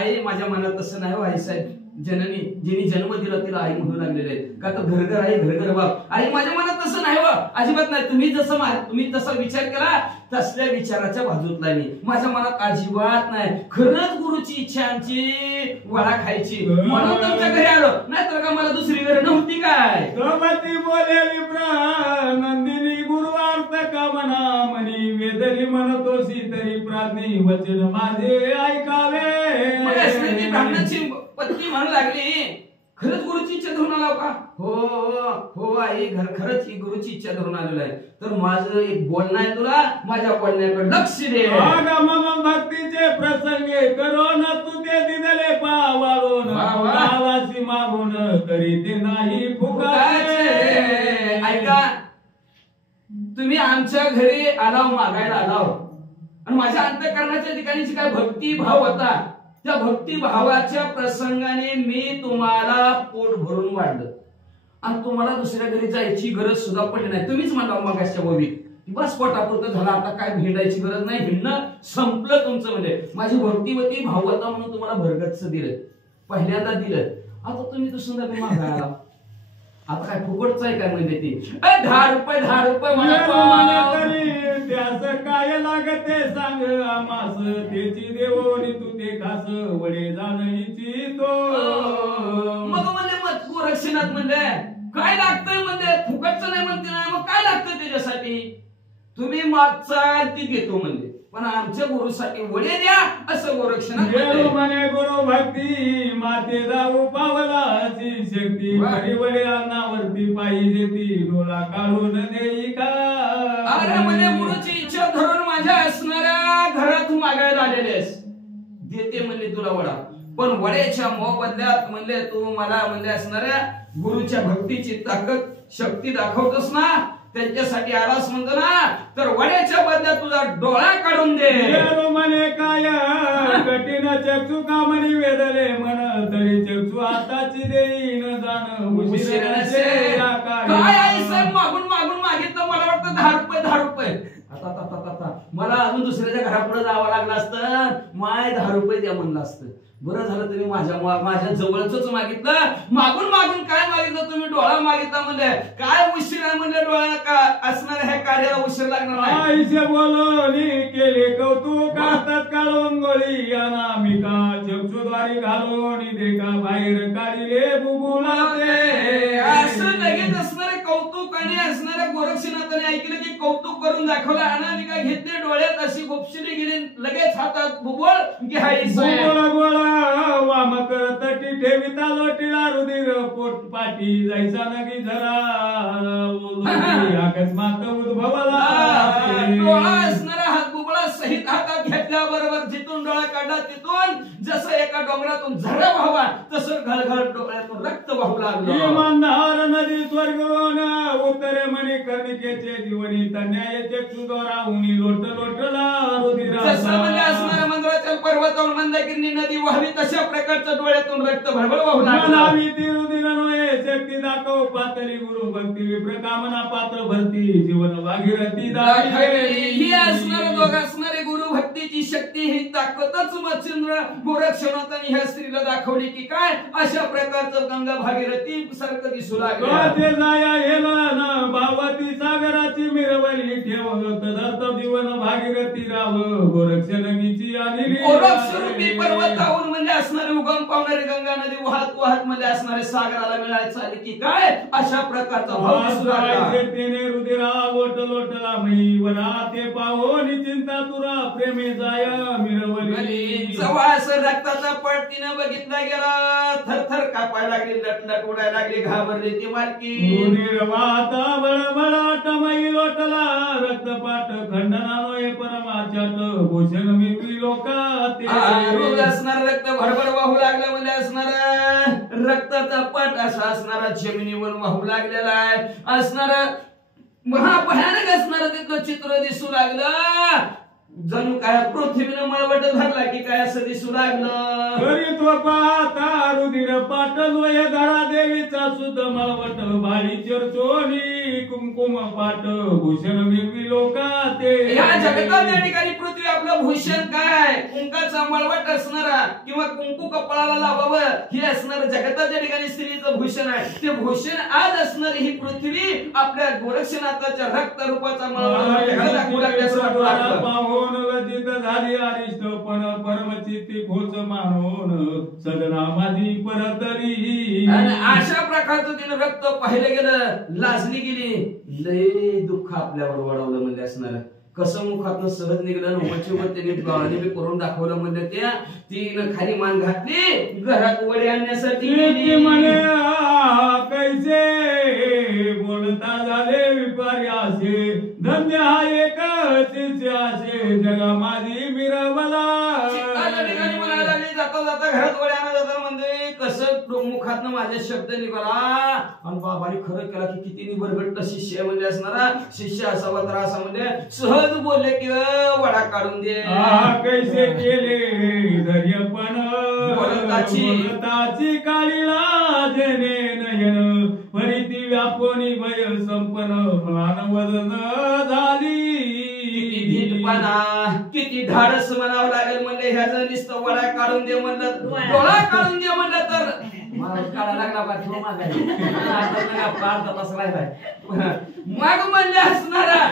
आई माझ्या मनात तसं नाही आई साहेब जननी जिने जन्म दिला तिला आई म्हणू लागलेले का तर घरघर आई घरघर बाप आई माझ्या मनात तसं नाही हो अजिबात नाही तुम्ही तसा विचार केला तसल्या विचाराच्या बाजूतला मी माझ्या मनात अजिबात नाही खरंच गुरुची इच्छा आमची वडा खायची म्हणून तुमच्या घरी आलो नाहीतर का मला दुसरी घरी नव्हती काय बोले विप्र नंदिनी गुरुवार्थ कामना मनी वेदरी म्हणतोसी तरी प्राज्ञी वचन माझे ऐकावे ब्राह्मणाची पत्नी म्हणू लागली खरंच गुरुची इच्छा धरून आला का हो आई खरंच ही गुरुची इच्छा धरून आलेलो आहे तर माझं एक बोलणं आहे तुला माझ्या बोलण्याकडे लक्ष दे मग भक्तीचे प्रसंगे करो न तू ते दिदले पावाळून आलासी मागून तरी ते नाही फुकाचे ऐका तुम्ही आमच्या घरी आलाव मागायला आलाव आणि माझ्या अंतःकरणाच्या ठिकाणीची काय भक्ती भाव होता त्या भक्ती भावाच्या प्रसंगाने मी तुम्हाला पोट भरून वाढलं आणि तुम्हाला दुसऱ्या घरी जायची गरज सुद्धा पडली नाही. तुम्हीच म्हणला मगाच्या ओवीत बस पोटापुरतं झालं, आता काय भिडायची गरज नाही, भिडणं संपलं तुमचं. म्हणजे माझी भक्तीवती भावता म्हणून तुम्हाला भरगतच दिलं, पहिल्यांदा दिलं. आता तुम्ही दुसऱ्यांदा बी मागायला आता काय फुकटच आहे काय म्हणजे ती 10 रुपये 10 रुपये त्याच काय लागते सांग आमास, त्याची देवोनी तू ते खास वडे जाणीची तो. मग म्हणजे मत गोरक्षणात म्हणजे काय लागतंय म्हणजे फुकटचं नाही म्हणते ना, मग काय लागतंय त्याच्यासाठी? तुम्ही मागचा ती देतो म्हणजे, पण आमच्या गुरुसाठी वडे द्या असं गोरक्षणात म्हणे. गुरु भक्ती माते जाऊ पावलाची शक्ती, वडे अन्नावरती पाहिजे ती डोळा काढून देई का. अरे म्हणजे गुरुची इच्छा धरून माझ्या असणाऱ्या घरात मागायला आलेलेस, देते म्हणले तुला वडा. पण वड्याच्या मोबदल्यात म्हणले तू मला म्हणले असणाऱ्या गुरुच्या भक्तीची ताकद शक्ती दाखवतोस ना, त्यांच्यासाठी आलास म्हणतो ना, तर वड्याच्या बदल्यात तुझा डोळा काढून दे. म्हणे काय कठीण चक्षु कामनी वेदले म्हण, तरी चक्षु आताची देईन जाण उशीर काय आहे साहेब, मागून मागून मागितलं मला वाटतं 10 रुपये 10 रुपये. आता मला अजून दुसऱ्याच्या घरापुढे जावं लागलं असतं, माय 10 रुपये द्या म्हणलं असतं. बरं झालं तुम्ही माझ्या जवळच मागितलं. मागून मागून काय मागितलं तुम्ही? डोळा मागितला म्हणले. काय उशीर आहे म्हणले डोळ्याला का असणार, ह्या कार्याला उशीर लागणार नाही. आईचे बोलवली केले कौतुक करतात काळवंगोळी अनामिका, चक्षुद्वारी घालून देखा बाहेर काढिले बुबुळाते. असं लगेच असणारे कौतुक आणि असणाऱ्या गोरक्षनाथाने ऐकलं की कौतुक करून दाखवलं. अनामिका घेतले डोळ्यात अशी गोपशिरी गेली, लगेच हातात बुबुळ घ्यायचं. वाम करत ठेविता लोटीला रुधिर पोट पाठी जायचा नगी झरा, अकस्मात उद्भवला. डोळा असणारा हात बुबळा सहित हातात घेतल्याबरोबर जिथून डोळा काढला तिथून जसं एका डोंगरातून झरा व्हावा तसं घळघळ डोळ्यातून रक्त वाहू लागलं. इमानदार नदी स्वर्गवन उत्तरे मणी कर्णिकेचे जीवनी तन्याय चक्षुद्वारा उनी लोट लोटला रुधिरा. जसं म्हणजे असणाऱ्या मंदिराच्या पर्वतावर मंदाकिनी नदी वाहवी तशा प्रकारचं डोळ्यातून रक्त भळभळ वाहू लागलं. ती रुधिर नोये शक्ती दाखव पातळी गुरु भक्ती विप्र कामना पात्र भरती जीवन भागीरथी ही असणारे दोघ असणारे गुरु भक्तीची शक्ती ही ताकदच मच्छिंद्र गोरक्षनाथांनी ह्या स्त्रीला दाखवली की काय अशा प्रकारचं गंगा भागीरथी सारखं दिसू लागलं. भावती सागराची मिरवली ठेव तदर्थ जीवन भागीरथी राव गोरक्षणीची आणि गोरक्षरूपी पर्वतावरून म्हणजे असणारे उगम पावणारी गंगा नदी वाहत वाहत म्हणजे असणारे सागराला मिळायचं आले की काय अशा प्रकारचा भाव दिसू लागला. तेने रुधिरा लोट लोटला मही वना ते पाहोनी चिंता तुरा प्रेमे जाय मिरवली. जवळ असं रक्ताचा पट तिनं बघितला गेला, थरथर कापायला लागली, लटलट उडायला लागली, घाबरली ती मालकी. निर्वाता बळबळाट मही लोटला रक्तपाट खंडना नोये परमाचाट भूषण मी लोकाते. रोज असणार रक्त भरभर वाहू लागलं म्हणजे असणारा रक्ताचा पट असा असणारा जमिनीवर वाहू लागलेला आहे. असणारा महाभयानक असणारं तिथलं चित्र दिसू लागलं. जणू काय पृथ्वीनं मळवट धरला की काय असं दिसू लागलं. करीत्व पाहता रुधिर पाटलोय धरा देवीचा सुद्ध मळवट भाली चर्चोनी कुंकुम पाट भूषण विरवी लोकाते. या जगतात या ठिकाणी पृथ्वी आपलं भूषण काय कुंकाचा मळवट असणारा किंवा कुंकू कपाळाला लावावं हे असणारं जगताच्या ठिकाणी स्त्रीचं भूषण आहे. ते भूषण आज असणारी ही पृथ्वी आपल्या गोरक्षनाथाच्या रक्त रूपाचा मळवट दाखवू लागल्याचं लज्जित झाली अरिष्ट पण परमचित्ती खोच मानून सदना माझी परतरी. अशा प्रकारचं तिनं रक्त पाहिलं गेलं, लाजली गेली, लय दुःख आपल्यावर वळवलं म्हणजे असणार. कसं मुखातनं सहज निघलं त्यांनी डोळ्याने बी करून दाखवलं म्हणजे त्या तिनं खाली मान घातली, घरात वडे आणण्यासाठी म्हणे कैसे बोलता झाले विपारी असे धन्य हा एक असे जगा माझी मिरवला. जाता जाता घरात वडे आणा जाता म्हणजे कसं मुखातनं माझे शब्द निघाला आणि बाबाने खरं केला की किती निबरगट्ट शिष्य म्हणजे असणारा शिष्य असावा तर असा म्हणजे सहज बोलले की वडा काढून दे. कैसे केले धैर्यपण बोलताची काळीला जने नयन परी ती व्यापोनी भय संपन म्लान वदन झाली. किती धीटपणा, किती धाडस म्हणावं लागेल म्हणले. ह्याचं नुसतं वडा काढून दे म्हणलं, डोळा काढून दे म्हणलं तर मला काढा लागला बा ठेव मग म्हणले असणारा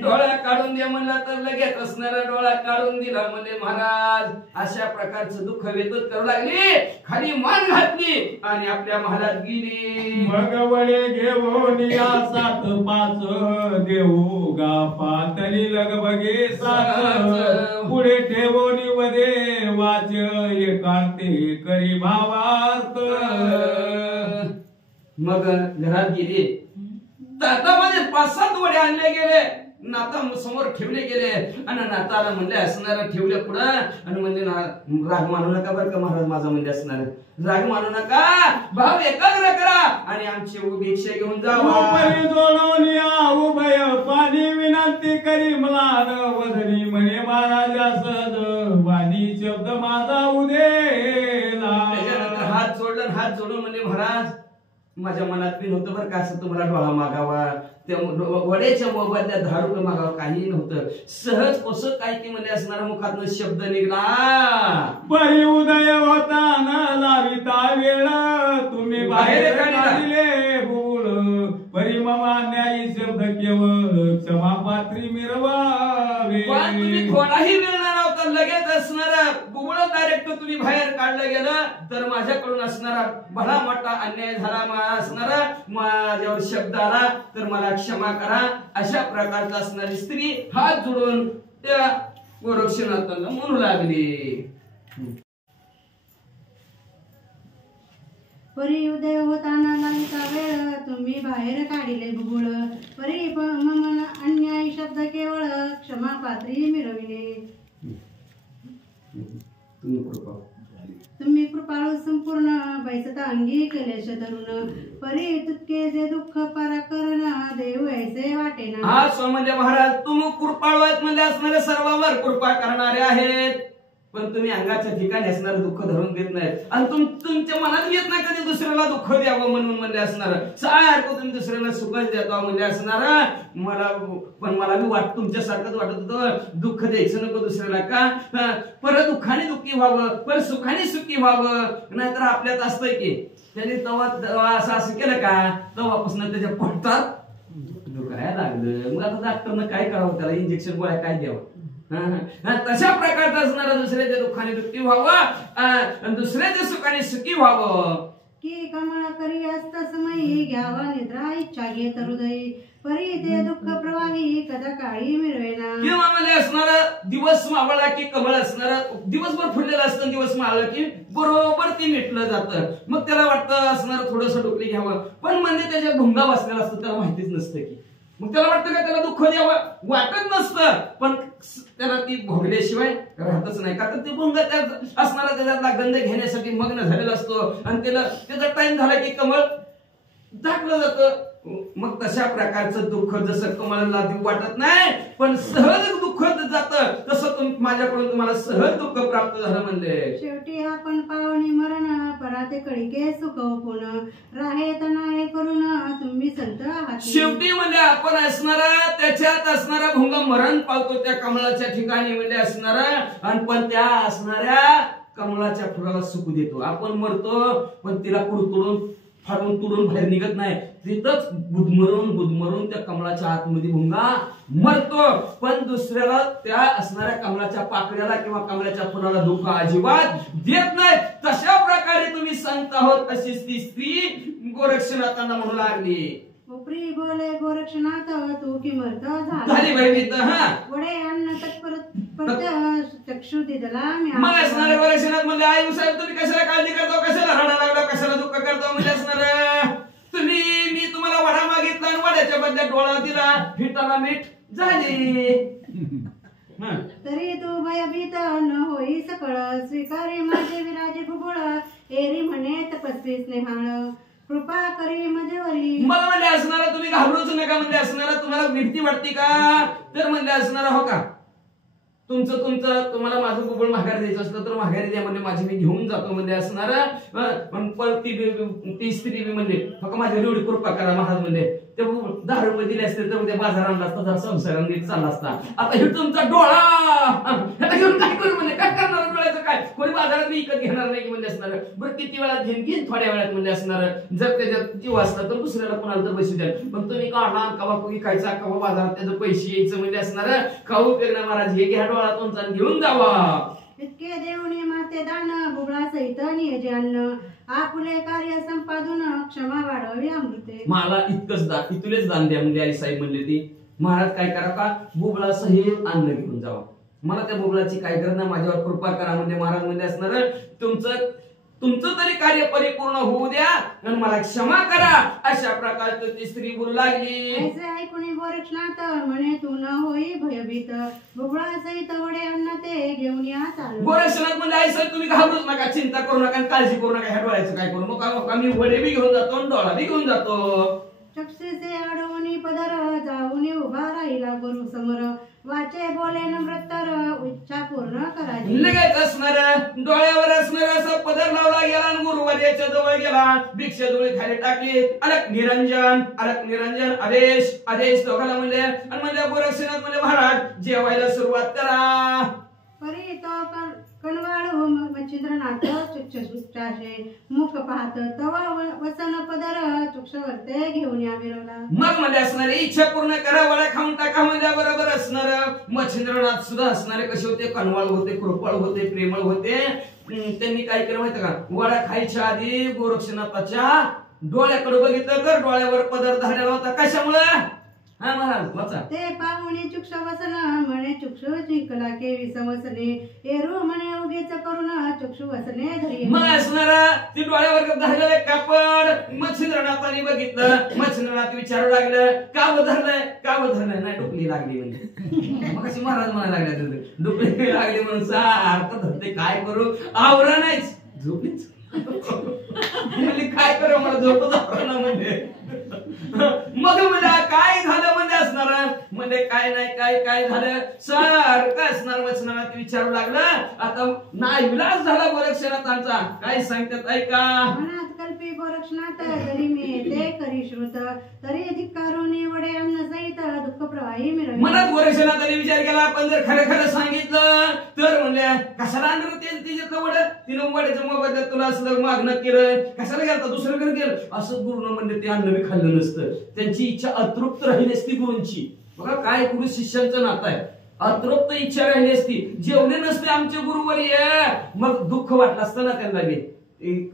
डोळा काढून दे म्हणला तर लगेच असणारा डोळा काढून दिला. म्हणजे महाराज अशा प्रकारचं दुःख व्यतीत करू लागली, खाली मान घातली आणि आपल्या महालात गेली. मग वडे घेऊन या 7-5 देऊ गा पातळी लगबगे 7 पुढे ठेवून वदे वाच एकांते करी भावार्थ. मग घरात गेली, ताटामध्ये 5-7 वडे आणले गेले, नाता समोर ठेवले गेले आणि नाताला म्हणले असणारा ठेवले पुढं आणि म्हणजे राग मानू नका बरं का महाराज, माझा म्हणजे असणार राग मानू नका, भाव एकाग्र करा आणि आमची उपेक्षा घेऊन जावा. जोडून या उभय पाणी विनंती करी म्लान वदनी म्हणे महाराजा सद वाणी शब्द माझा उदेला. त्याच्यानंतर हात जोडलं, हात जोडून म्हणजे महाराज माझ्या मनात बी नव्हतं बरं का असं तुम्हाला डोळा मागावा, त्या वड्याच्या मोबदल्यात 10 रुपये मागावा, काही नव्हतं. सहज कसं काय की म्हणजे असणारा मुखातून शब्द निघला. परी उदय होता न लाविता वेळ तुम्ही बाहेर काढले बोल. परी ममा न्यायी शब्द केवळ क्षमा पात्री मिरवावे. पण तुम्ही थोडाही मिळणार नव्हता, लगेच असणारा बुबळ डायरेक्ट तुम्ही बाहेर काढलं गेलं तर माझ्याकडून असणारा भला मोठा अन्याय झाला असणारा, माझ्यावर शब्द आला तर मला क्षमा करा. अशा प्रकारचा असणारी स्त्री हात जोडून त्या गोरक्षनाथांना म्हणू लागली. परी उदय होताना लाविता वेळ तुम्ही बाहेर काढिले बुबुळ. परी ममन अन्याय शब्द केवळ क्षमा पात्री मिरविले. तुम्ही कृपाळू संपूर्ण बैसता अंगी केले धरून. परी तुतके जे दुःख पराकरण देव ऐसे वाटेना. हा म्हणजे महाराज तुम्ही कृपाळू आहेत म्हणजे असणारे सर्वांवर कृपा करणारे आहेत, पण तुम्ही अंगाच्या ठिकाणी असणारं दुःख धरून घेत नाहीत आणि तुमच्या मनात येत नाही कधी दुसऱ्याला दुःख द्यावं म्हणून म्हणजे असणार. सारखं तुम्ही दुसऱ्याला सुखच देता म्हणजे असणार. मला बी तुमच्यासारखंच वाटत होतं दुःख द्यायचं नको दुसऱ्याला का, परत दुःखाने दुःखी व्हावं, परत सुखाने सुखी व्हावं. नाहीतर आपल्यात असतंय की त्यांनी तेव्हा असं केलं का तेव्हापासून त्याच्या पोटात दुखायला लागलं. मग आता डॉक्टरनं काय करावं, त्याला इंजेक्शन गोळ्या काय द्यावं. तशा प्रकारचा असणारा दुसऱ्याच्या दुःखाने दुःखी व्हावं, दुसऱ्याच्या सुखाने सुखी व्हावं. की कमळ करी असता समयी घ्यावा निद्रा इच्छा घेत हृदय. परी ते दुःख प्रवाही कदा काळी मिळवेना. किंवा मला असणारा दिवस मावळला की कमळ असणारा दिवसभर फुललेलं असतं, दिवस मावळला की बरोबर ते मिटलं जातं. मग त्याला वाटतं असणार थोडंसं डोकली घ्यावं, पण म्हणजे त्याच्या भुंगा बसलेला असतो, त्याला माहितीच नसतं की. मग त्याला वाटतं का त्याला दुःख द्यावं, वाटत नसतं, पण त्याला ती भोगल्याशिवाय राहतच नाही. का तर ते भुंगा त्या असणारा त्याच्यातला गंध घेण्यासाठी मग्न झालेला असतो आणि त्याचा टाइम झाला की कमळ झाकलं जातं. मग तशा प्रकारचं दुःख जसं कमळाला वाटत नाही पण सहज दुःख जातं, तसं माझ्याकडून तुम्हाला सहज दुःख प्राप्त झालं म्हणले. शेवटी आपण पावणी मरण पराते कळीके सुख पुन राहेत नाही करून तुम्ही संत आहात. शेवटी म्हणजे आपण असणारा त्याच्यात असणारा भुंगा मरण पावतो त्या कमळाच्या ठिकाणी म्हणजे असणारा, आणि पण त्या असणाऱ्या कमळाच्या फुलाला सुख देतो. आपण मरतो पण तिला कुडतुडून फाडून तुडून बाहेर निघत नाही, तिथंच गुदमरून त्या कमळाच्या आतमध्ये भुंगा मरतो. पण दुसऱ्याला त्या असणाऱ्या कमळाच्या पाकळ्याला किंवा कमळाच्या फुलाला दुःख अजिबात देत नाही. तशा प्रकारे तुम्ही संत आहोत अशी ती स्त्री गोरक्षनाथांना म्हणू लागली. उपरी बोले गोरक्षनाथ तू की मर्त झाली बहिणी तर हा वडे अन्न तत्पर चक्षु दिदला. मग असणारे गोरक्षनाथ म्हणले आई साहेब तुम्ही कशाला काळजी करतो, कशाला रडा लागला, कशाला दुःख करतो म्हणजे असणार. मी तुम्हाला वडा मागितला आणि वड्याच्या बदल्यात डोळा दिला, फिटाला मीठ झाली. तरी तू भयभीत न होई सकळ स्वीकारी माझे विराजे भुगुळ. एरी म्हणे तपस्वी स्नेहाळ कृपा करी माझ्यावरी. मला म्हणजे असणारा तुम्ही घाबरूच नका म्हणजे असणारा. तुम्हाला भीती वाटते का तर म्हणजे असणारा हो का तुम्हाला माझं बुबळ माघारी द्यायचं असलं तर माघारी द्या म्हणजे माझी मी घेऊन जातो म्हणजे असणार. पण ती स्त्री बी म्हणजे फक्त माझ्या एवढी कृपा करा महाराज म्हणजे ते 10 रुपये दिले असते तर उद्या बाजार आणला असता जरा संसार नीट चालला असता. आता हे तुमचा डोळा ह्याला घेऊन काय करू म्हणजे काय करणार डोळ्याचं काय कोणी बाजारात मी विकत घेणार नाही म्हणजे असणार. बरं किती वेळात घेईन थोड्या वेळात म्हणजे असणार. जर त्याच्यात जीव असला तर दुसऱ्याला कोणाला तर पैसे द्या. पण तुम्ही काढला कवा विकायचा कवा बाजारात त्याचं पैसे यायचं म्हणजे असणार. खाऊ पेरणा महाराज हे घ्या डोळा तुमचा घेऊन जावा. इतके देऊनी माते दान बुबळा सहित नियजे अन्न आपुले कार्य संपादून क्षमा वाढवी अमृते. मला इतकंच दान इथुलेच दान द्या म्हणजे आई साहेब म्हणले ती. महाराज काय करा का बुबळा सहित अन्न घेऊन जावा. मला त्या बुबळाची काय गरज नाही माझ्यावर कृपा करा म्हणजे महाराज म्हणजे असणार. तुमचं तरी कार्य परिपूर्ण होऊ द्या आणि मला क्षमा करा अशा प्रकारची ती स्त्री बोलू लागली. ऐसे ऐकुनी गोरक्षनाथ म्हणे तू न होई भयभीत बुबळा सहित वडे अन्न ते घेऊन या चालू. गोरक्षनाथ म्हणजे आई साहेब तुम्ही घाबरूच नका चिंता करू नका काळजी करू नका ह्या डोळ्याचं काय करू नका. मी वडे बी घेऊन जातो आणि डोळा बी घेऊन जातो. चक्षुसे अडवणी पदर जाऊनी उभा राहिला गुरु समोर वाचे बोले नम्रतर इच्छा पूर्ण करायची. लगेच असणार डोळ्यावर असणार असं पदर लावला गेला आणि गुरुवर्याच्या जवळ गेला. भिक्षा डोळे खाली टाकली. अलक निरंजन आदेश दोघाला म्हणले आणि म्हणजे गोरक्षनाथ म्हणजे महाराज जेवायला सुरुवात करा. परी तो कणवाळू मच्छिंद्रनाथ चक्षुषे मुख पाहत तवा वसन पदर चक्षुवर्ते घेऊन या मिरवला. मग म्हणजे असणारे इच्छा पूर्ण करा वडा खाऊन टाका म्हणजे बरोबर असणार. मच्छिंद्रनाथ सुद्धा असणारे कसे होते कणवाळ होते कृपाळ होते प्रेमळ होते. त्यांनी काय केलं माहिती का वडा खायच्या आधी गोरक्षनाथाच्या डोळ्याकडे बघितलं तर डोळ्यावर पदर धरलेला होता. कशामुळे हा महाराज वाचा. ते पाहुणे चुक्ष वसन म्हणे चुक्षु जिंकला के विसवसने एरू म्हणे उगेच करून चुक्षु वसने धरी. मग असणार ती डोळ्यावर धरलेलं कापड मच्छिंद्रनाथाने बघितलं. मच्छिंद्रनाथ विचारू लागलं का धरलंय नाही डुकली लागली म्हणजे. मग कशी महाराज म्हणायला लागले डुकली लागली म्हणून सारखं धरते काय करू आवरा नाहीच झोपलीच म्हणजे काय करू मला झोपच आवरा म्हणजे. मग मला काय झालं म्हणजे असणार म्हणजे काय नाही काय झालं सारखं असणार. वचनात विचारू लागलं. आता नाही विलास झाला गोरक्षनाथांचा काय सांगतात ऐका. मनात कल्पी गोरक्षनाथ जरी मी ते करी श्रुत तरी धिक्कारोनी वडे अन्न सहित दुःख प्रवाही मिळवले. मनात गोरक्षनाथाने विचार केला आपण जर खरं सांगितलं तर म्हणले कशाला आणलं तिच्यातलं वड तिनं वड्याच्या मोबाईल तुला असं मागणं केलं कशाला गेलं दुसऱ्याकडे गेलं असं गुरुनं म्हणजे ते अन्न बी खाल्लं नसतं. त्यांची इच्छा अतृप्त राहिली असती गुरूंची. बघा काय गुरु शिष्यांचं नातं आहे. अतृप्त इच्छा राहिली असती जेवले नसते आमचे गुरुवर्य मग दुःख वाटलं असतं ना त्यांना बी.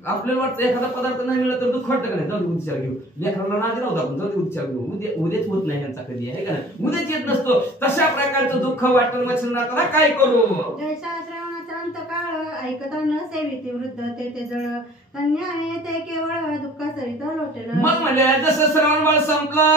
आपल्याला वाटतं एखादा पदार्थ नाही मिळाला तर दुःख वाटतं का नाही जाऊ दे उद्या घेऊ लेकरांना नादी राहू आपण जाऊ दे उद्या घेऊ उद्याच होत नाही त्यांचा कधी आहे का नाही उद्याच येत नसतो. तशा प्रकारचं दुःख वाटलं मच्छिंद्रनाथाला काय करू. जैसा श्रावणाचा अंतकाळ ऐकता न सेविती वृद्ध ते जळ अन्याय ते केवळ दुःख सरित लोटेल. मग म्हणजे जसं श्रवण बाळ संपला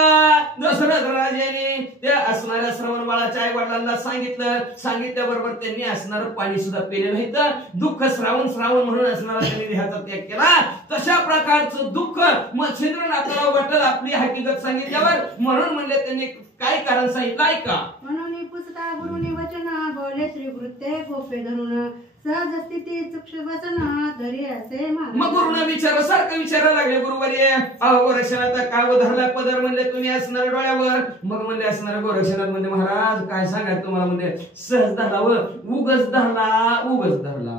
दशरथ राजाने त्या असणाऱ्या श्रवण बाळाच्या आई वडिलांना सांगितल्याबरोबर त्यांनी असणारं पाणी सुद्धा पेले नाही तर दुःख श्रावण म्हणून असणारा त्यांनी देहाचा त्याग केला. तशा प्रकारचं दुःख मच्छिंद्रनाथाला वाटलं आपली हकीकत सांगितल्यावर म्हणून म्हणले त्यांनी काय कारण सांगितलं ऐका. म्हणून पुसता गुरुनी वचन बोले श्री वृत्ते गोपे धरून सहज स्थिती चुक्ष वसन धरी असे मग गुरुनं सारखं विचारायला लागले गुरुवर्य अहो गोरक्षनाथ काय धरला पदर म्हणले तुम्ही असणार डोळ्यावर. मग म्हणले असणार गोरक्षनाथ म्हणजे महाराज काय सांगायचं तुम्हाला म्हणजे सहज धरला व उगच धरला.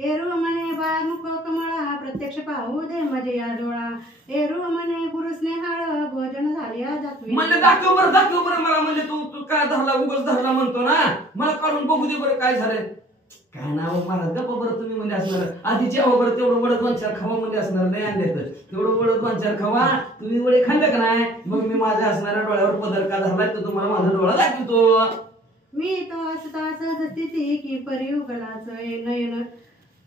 एरू म्हणे बा मुख कमळा प्रत्यक्ष पाहू दे मजे या डोळा एरू म्हणे गुरु स्नेहाळ भोजन झाल्या दाखवी. म्हणजे दाखव बरं मला म्हणजे तू काय धरला उगच धरला म्हणतो ना मला काढून बघू दे बरं काय झालंय. काय नाव महाराज गप्प बरं तुम्ही म्हणजे असणार आधी जेव्हा बरं तेवढं वडं 2-4 खावा म्हणजे असणार नाही आणले तर तेवढं वडं 2-4 खावा तुम्ही वडे खाल्लं का नाही मग मी माझ्या असणाऱ्या डोळ्यावर पदर का धरलाय तर तुम्हाला माझा डोळा दाखवतो. मी तो असता सहज स्थिती की परियुगलाच नयन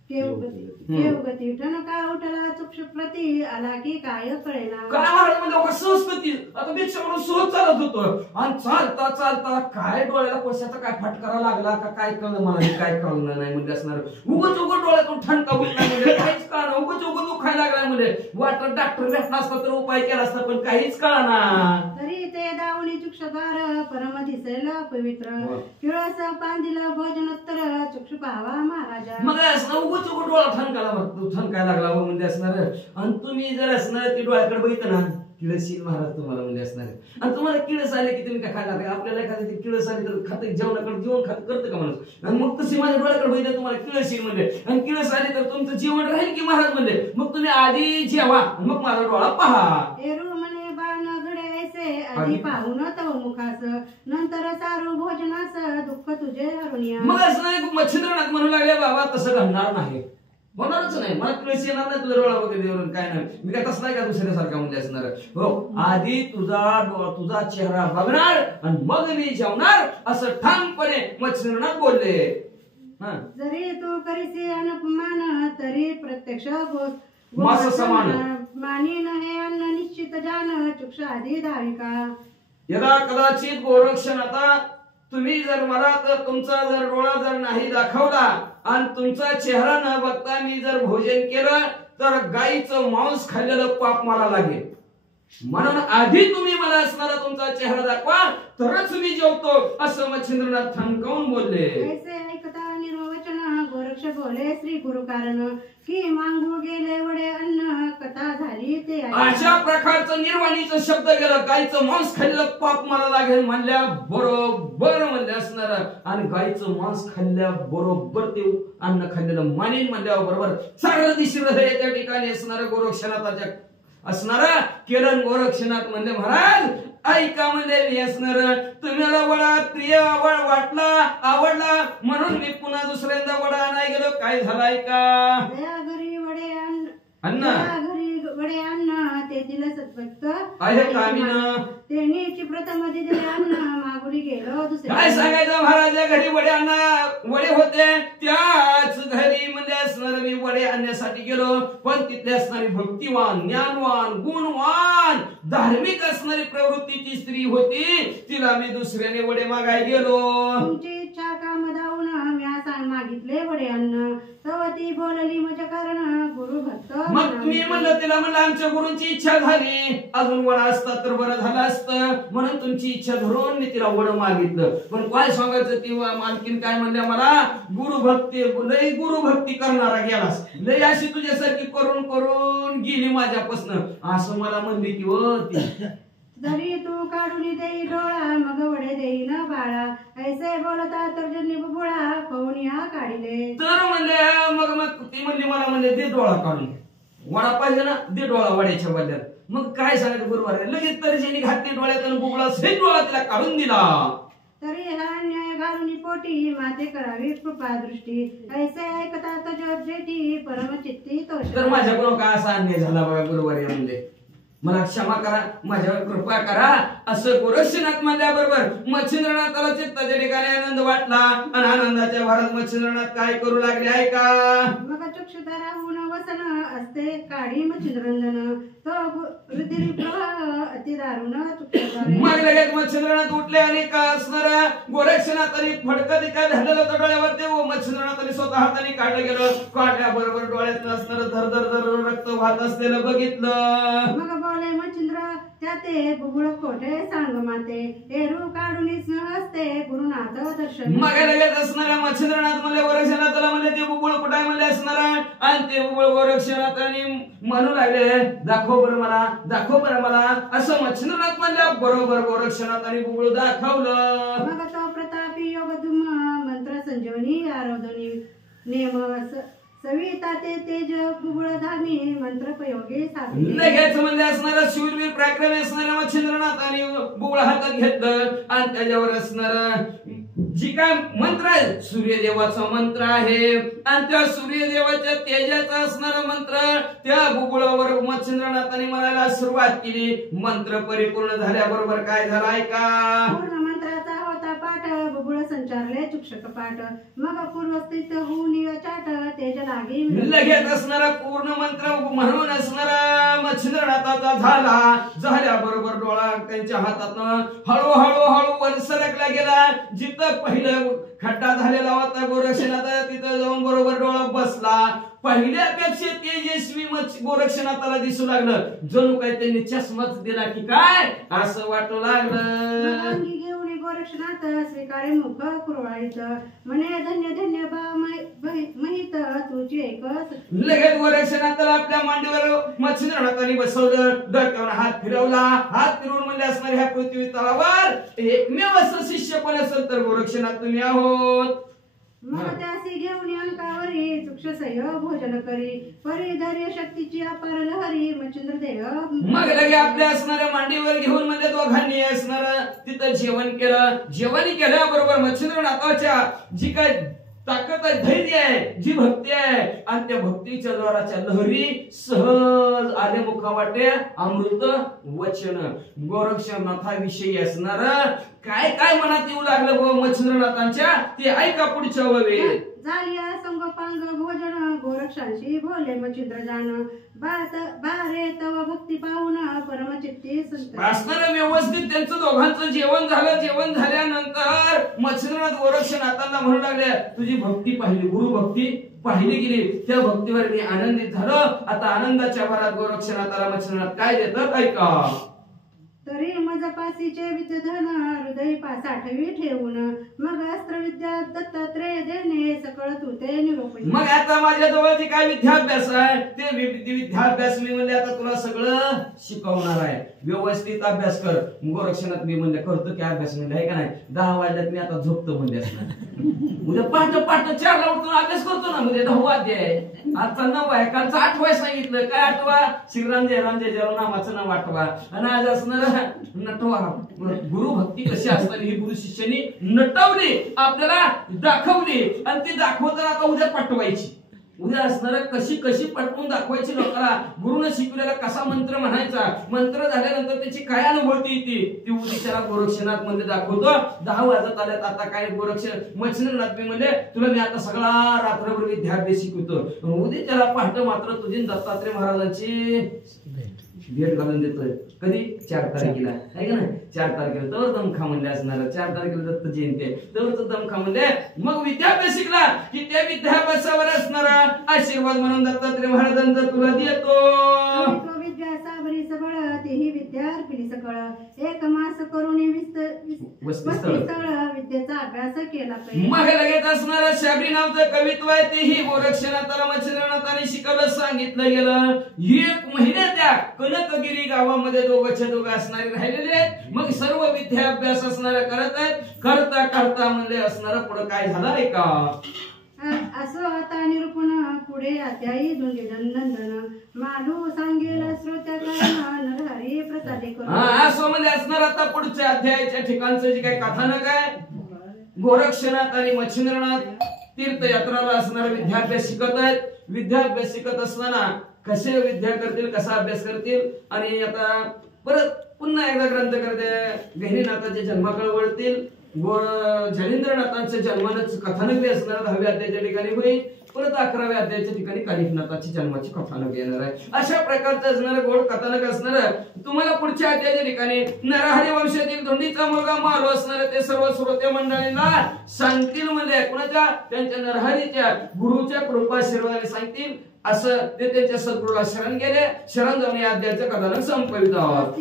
केवगती ठणका उठला चुक्ष प्रती आला की काय कळेना. काय महाराज म्हणजे सहजपती आता भिक्षा म्हणून सहज चालत होतो आणि चालता काय डोळ्याला कोशाचा काय फटकारा लागला का काय कळलं मला काय कळलं नाही म्हणजे असणार. उगच डोळ्यातून ठणका उठला म्हणजे काहीच कळणार उगच दुखायला लागलाय म्हणजे वाटत डॉक्टर भेटला असता तर उपाय केला असता पण काहीच कळना. तरी ते दावणी चुक्षगार परमधी दिसेल पवित्र किळस पान दिलं भोजनोत्तर चक्षु पाहावा महाराजा मग असं उगच डोळा ठणकायला लागला म्हणजे असणार आणि तुम्ही जर असणार ते डोळ्याकडे बघितलं ना किळस महाराज तुम्हाला म्हणजे असणार आणि तुम्हाला किळस आले की तुम्ही काय खायला लागले आपल्याला एखाद्या किळस आली तर खात जेवणाकडे जेवण खात करतं का माणूस आणि मग तशी माझ्या डोळ्याकडे बघितलं तुम्हाला किळस येईल म्हणजे आणि किळस आली तर तुमचं जेवण राहील की महाराज म्हणजे मग तुम्ही आधी जेवा मग माझा डोळा पहा एरू म्हणे बाण घडे आधी पाहून तव मुखास नंतर सारू भोजनास दुःख तुझे हरुनिया मग असं मच्छिंद्रनाथ म्हणू लागले बाबा तसं घडणार नाही होणारच नाही मला किळस येणार नाही तुझा डोळा वगैरे काय नाही मी काय तसं नाही का दुसऱ्यासारखा म्हणजे असणार हो आधी तुझा चेहरा बघणार आणि मग मी जेवणार असं ठामपणे मच्छिंद्रनाथ बोलले जरी तू करीसी अनुपमान तरी प्रत्यक्ष मास समान मानीन हे अन्न निश्चित जान चुक्ष आधी धाविका यदा कदाचित गोरक्षण आता तुम्ही जर मला तर तुमचा जर डोळा जर नाही दाखवला आणि तुमचा चेहरा न बघता मी जर भोजन केलं तर गाईचं मांस खाल्लेलं पाप मला लागेल म्हणून आधी तुम्ही मला असणारा तुमचा चेहरा दाखवा तरच मी जेवतो असं मच्छिंद्रनाथ ठणकावून बोलले ऐसे ऐकता निर्वचन गोरक्ष बोले श्री गुरु कारण की मागू गेले वडे अन्न कथा झाली ते अशा प्रकारचं निर्वाणीचं शब्द गेलं गायचं मांस खाल्लं पाप मला लागेल म्हणल्या बरोबर म्हणले असणार आणि गायचं मांस खाल्ल्या बरोबर ते अन्न खाल्लेलं मानेन म्हणल्यावर बरोबर सगळं दिसलं त्या ठिकाणी असणार गोरक्षनाथाच्या असणारा केलन गोरक्षनाथ म्हणले महाराज ऐका म्हणले मी असणार तुम्हाला वडा प्रिय आवडला म्हणून मी पुन्हा दुसऱ्यांदा वडा आणाय गेलो काय झालं ऐका घरी वडे अन्न घरी वडे अन्न ते दिलं सत्भक्त आहे कामीन तेनीची प्रथम दिले अन्न मागुरी गेलो दुसरे काय सांगायचं महाराजा घरी वडे होते त्याच घरी म्हणजे असणार मी वडे आणण्यासाठी गेलो पण तिथे असणारी भक्तिवान ज्ञानवान गुणवान धार्मिक असणारी प्रवृत्तीची स्त्री होती तिला मी दुसऱ्याने वडे मागाय गेलो तुमची इच्छा काम दावून मी सांग मागितले वडे अन्न तेव्हा ती बोलली माझ्या कारण गुरु भक्त मग मी म्हणलं तिला म्हणलं आमच्या गुरूंची इच्छा झाली अजून वडा असता तर बरं झालं असतं म्हणून तुमची इच्छा धरून मी तिला वड मागितलं पण काय सांगायचं ती मालकीन काय म्हणल्या मला लय गुरुभक्ती करणारा गेलास लय अशी तुझ्यासारखी करून करून गेली माझ्यापासून असं मला म्हणली की ती जरी तू काढून देई डोळा मग वडे देई न बाळा ऐसे बोलता तर जन्नी बुबुळा पाहून या काढिले तर म्हणले मग ती म्हणली मला म्हणले दे डोळा काढून वडा पाहिजे ना दे डोळा वड्याच्या बदल्यात मग काय सांगायचं बरोबर लगेच तर्जनी घातली डोळ्यात आणि बुबुळा सहित डोळा तिला काढून दिला तरी हा अन्याय घालून पोटी माते करावी कृपा दृष्टी ऐसे ऐकता तजब जेठी परमचित्ती तोष तर माझ्याकडून काय असा अन्याय झाला बघा बरोबर आहे म्हणले मला क्षमा करा माझ्यावर कृपा करा असं गोरक्षनाथ म्हणल्याबरोबर मच्छिंद्रनाथाला चित्ताच्या ठिकाणी आनंद वाटला आणि आनंदाच्या भरात मच्छिंद्रनाथ काय करू लागले ऐका मग चक्षुतारा होऊन वसन असते काढी मच्छिंद्रंजन तो रुधिर प्रवाह अति दारुण मग लगेच मच्छिंद्रनाथ उठले आणि का असणारा गोरक्षनाथाने फडकं तिका धरलेलं होतं डोळ्यावर ते मच्छिंद्रनाथाने स्वतः हाताने काढलं गेलं काढल्याबरोबर डोळ्यात असणारं धर धर धर रक्त वाहत असलेलं बघितलं मग बोले मच्छिंद्र त्याते बुबुळ कोठे सांग माते एरू काढूनच हसते गुरुनाथ दर्शन मग लगेच असणाऱ्या मच्छिंद्रनाथ म्हणले गोरक्षनाथाला म्हणले ते बुबुळ कुठे म्हणले असणारा आणि ते बुबुळ गोरक्षनाथाने म्हणू लागले दाखव बरं मला असं मच्छिंद्रनाथ म्हणल्या बरोबर गोरक्षनाथाने बुबुळ दाखवलं मग तो प्रतापी योगधुम मंत्र संजीवनी आरोधनी नेम सविता ते तेज बुबुळ धामी मंत्र प्रयोगी लगेच म्हणजे असणारा शूरवीर पराक्रमी असणाऱ्या मच्छिंद्रनाथाने बुबुळ हातात घेतलं आणि त्याच्यावर असणार जी काय मंत्र आहे सूर्यदेवाचा मंत्र आहे आणि त्या सूर्यदेवाच्या तेजाचा असणारा मंत्र त्या बुबुळावर मच्छिंद्रनाथाने म्हणायला सुरुवात केली मंत्र परिपूर्ण झाल्याबरोबर काय झालं ऐका पूर्ण मंत्राचा होता पाठ बुबुळ संचारले चुक्षक पाठ मग पूर्वस्थित होऊन चाट तेज लागी लगेच असणारा पूर्ण मंत्र म्हणून असणारा मच्छिंद्रनाथाचा झाल्याबरोबर डोळा त्यांच्या हातातनं हळूहळू वर सरकला गेला जिथं पहिलं खड्डा झालेला होता गोरक्षनाथ तिथं जाऊन बरोबर डोळा बसला पहिल्यापेक्षा तेजस्वी गोरक्षनाथाला दिसू लागलं जणू काय त्यांनी चष्माच दिला की काय असं वाटू लागलं गोरक्षनाथ स्वीकारे मुख कुरवाळीत म्हणे धन्य धन्य बा महित तुझी एकच. लगेच गोरक्षनाथाला आपल्या मांडीवर मच्छिंद्रनाथांनी बसवलं. डोक्यावर हात फिरवला. हात फिरवून म्हणले असणारे ह्या पृथ्वी तलावर एकमेव असं शिष्य पण असेल तर गोरक्षनाथ तुम्ही आहोत. मग त्यासी घेऊन अंकावरी सुक्षसह्य भोजन करी परिधर्य शक्तीची अपार लहरी मच्छिंद्र देव. मग लगे आपल्या असणाऱ्या मांडीवर घेऊन म्हणजे दोघांनी असणार तिथं जेवण केलं. जेवण केल्याबरोबर मच्छिंद्रनाथाच्या जी काय ताकद आहे, धैर्य आहे, जी भक्ती आहे आणि त्या भक्तीच्या द्वाराच्या लहरी सहज आले मुखावाटे अमृत वचन. गोरक्षनाथाविषयी असणार काय काय मनात येऊ लागलं मच्छिंद्रनाथांच्या ते ऐका पुढच्या वेळेत. झालिया संगोपांग भोजन गोरक्षांशी बोले मच्छिंद्र जाण बारे तव भक्ती पाहून परमचित्ती संत. असणारं व्यवस्थित त्यांचं दोघांचं जेवण झालं. जेवण झाल्यानंतर मच्छिंद्रनाथ गोरक्षनाथांना म्हणू लागले तुझी भक्ती पाहिली, गुरु भक्ती पाहिली गेली. त्या भक्तीवर मी आनंदित झालो. आता आनंदाच्या भरात गोरक्षनाथाला मच्छिंद्रनाथ काय देतात ऐका. तरी मजपासीचे विद्यधन हृदय पासाठवी ठेवून मग अस्त्रविद्या दत्तात्रेय देणे सकळ तू ते निरोपणी. मग आता माझ्या जवळ जे काय विद्याभ्यास आहे ते विद्याभ्यास मी म्हणले आता तुला सगळं शिकवणार आहे. व्यवस्थित अभ्यास कर. गोरक्षनाथ मी म्हणले करतो की अभ्यास म्हणले आहे का नाही. 10 वाजल्यात मी आता झोपतो म्हणले असणार. उद्या पहाटे 4ला उठून अभ्यास करतो ना. म्हणजे 10वा अध्याय आजचा 9 आहे. कालचा 8वा सांगितलं. काय 8वा श्रीराम जय नामाचं नाव 8वा आणि आज असणार नटवा. गुरु भक्ती कशी असताना ही गुरु शिष्यानी नटवली आपल्याला दाखवली आणि ती दाखवताना आता उद्या पटवायची. उद्या असणार कशी कशी पटवून दाखवायची लोकांना. गुरुने शिकवलेला कसा मंत्र म्हणायचा. मंत्र झाल्यानंतर त्याची काय अनुभूती येते ती उद्याच्याला गोरक्षनाथ मध्ये दाखवतो. 10 वाजत आल्यात. आता काय मच्छिंद्रनाथ मी म्हणले तुला मी आता सगळा रात्रभर विद्याभ्यास शिकवतो. उद्याच्याला पहाटे मात्र तुझी दत्तात्रय महाराजांची भेट घालून देतोय. कधी 4 तारखेला आहे का नाही. 4 तारखेला तर दमखा म्हणले असणार. 4 तारखेला दत्त जयंती आहे तर दमखा म्हणले. मग विद्याभ्यास शिकला की त्या विद्याभ्यासावर असणारा आशीर्वाद म्हणून दत्तात्रय महाराजांचा तुला देतो. विद्या साबरी सबळ तेही विद्या अर्पिणी सकळ एक मास करून वस्तीस्थळ विद्येचा अभ्यास केला पाहिजे. मग लगेच असणारा शाबरी नावचं कवित्व आहे तेही गोरक्षनाथाला मच्छिंद्रनाथाने शिकवलं सांगितलं गेलं. 1 महिना त्या कनकगिरी गावामध्ये दोघं असणारे राहिलेले आहेत. मग सर्व विद्याभ्यास असणारे करत आहेत. करता करता म्हणले असणारा पुढे काय झालं ऐका. असो आता निरूपण पुढे अध्यायी नंदन मालू सांगेल श्रोत्याला नरहरी प्रसादे करून. असो म्हणजे असणार आता पुढच्या अध्यायाच्या ठिकाणचं जे काही कथानक आहे. गोरक्षनाथ आणि मच्छिंद्रनाथ तीर्थयात्राला असणारा विद्याभ्यास शिकत आहेत. विद्याभ्यास शिकत असताना कसे विद्या करतील कसा अभ्यास करतील आणि आता परत पुन्हा एकदा ग्रंथ करते गहिनीनाथाच्या जन्माकडे वळतील. झलेंद्रनाथांच्या जन्माचं कथानक असणार 10व्या अध्यायाच्या ठिकाणी होईल. परत 11व्या अध्यायाच्या ठिकाणी कालिकनाथाची जन्माची कथानक येणार आहे. अशा प्रकारचं असणार गोड कथानक असणार. तुम्हाला पुढच्या अध्यायाच्या ठिकाणी नरहरी वंशातील धोंडीचा मुलगा मालू असणार ते सर्व श्रोते मंडळींना सांगतील. म्हणजे कुणाच्या त्यांच्या नरहरीच्या गुरुच्या कृपाशीर्वादाने सांगतील. असं ते त्यांच्या सद्गुरूला शरण गेले. शरण जाऊन या अध्यायाचं कथानक संपवित आहोत.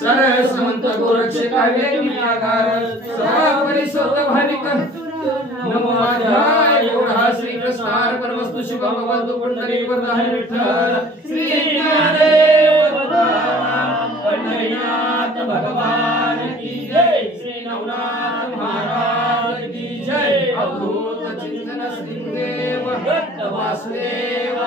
सरळ समंत गोरक्ष काव्य निराकार सर्व परिसोत भाविक नमो आध्याय एवढा श्री कृष्णार्पणमस्तु शुभं भवतु पुंडलिक वरदाय विठ्ठल श्री ज्ञानदेव पंढरीनाथ भगवान की जय. श्री नवनाथ महाराज की जय. अवधूत चिंतन श्रीदेव दत्त वासुदेव.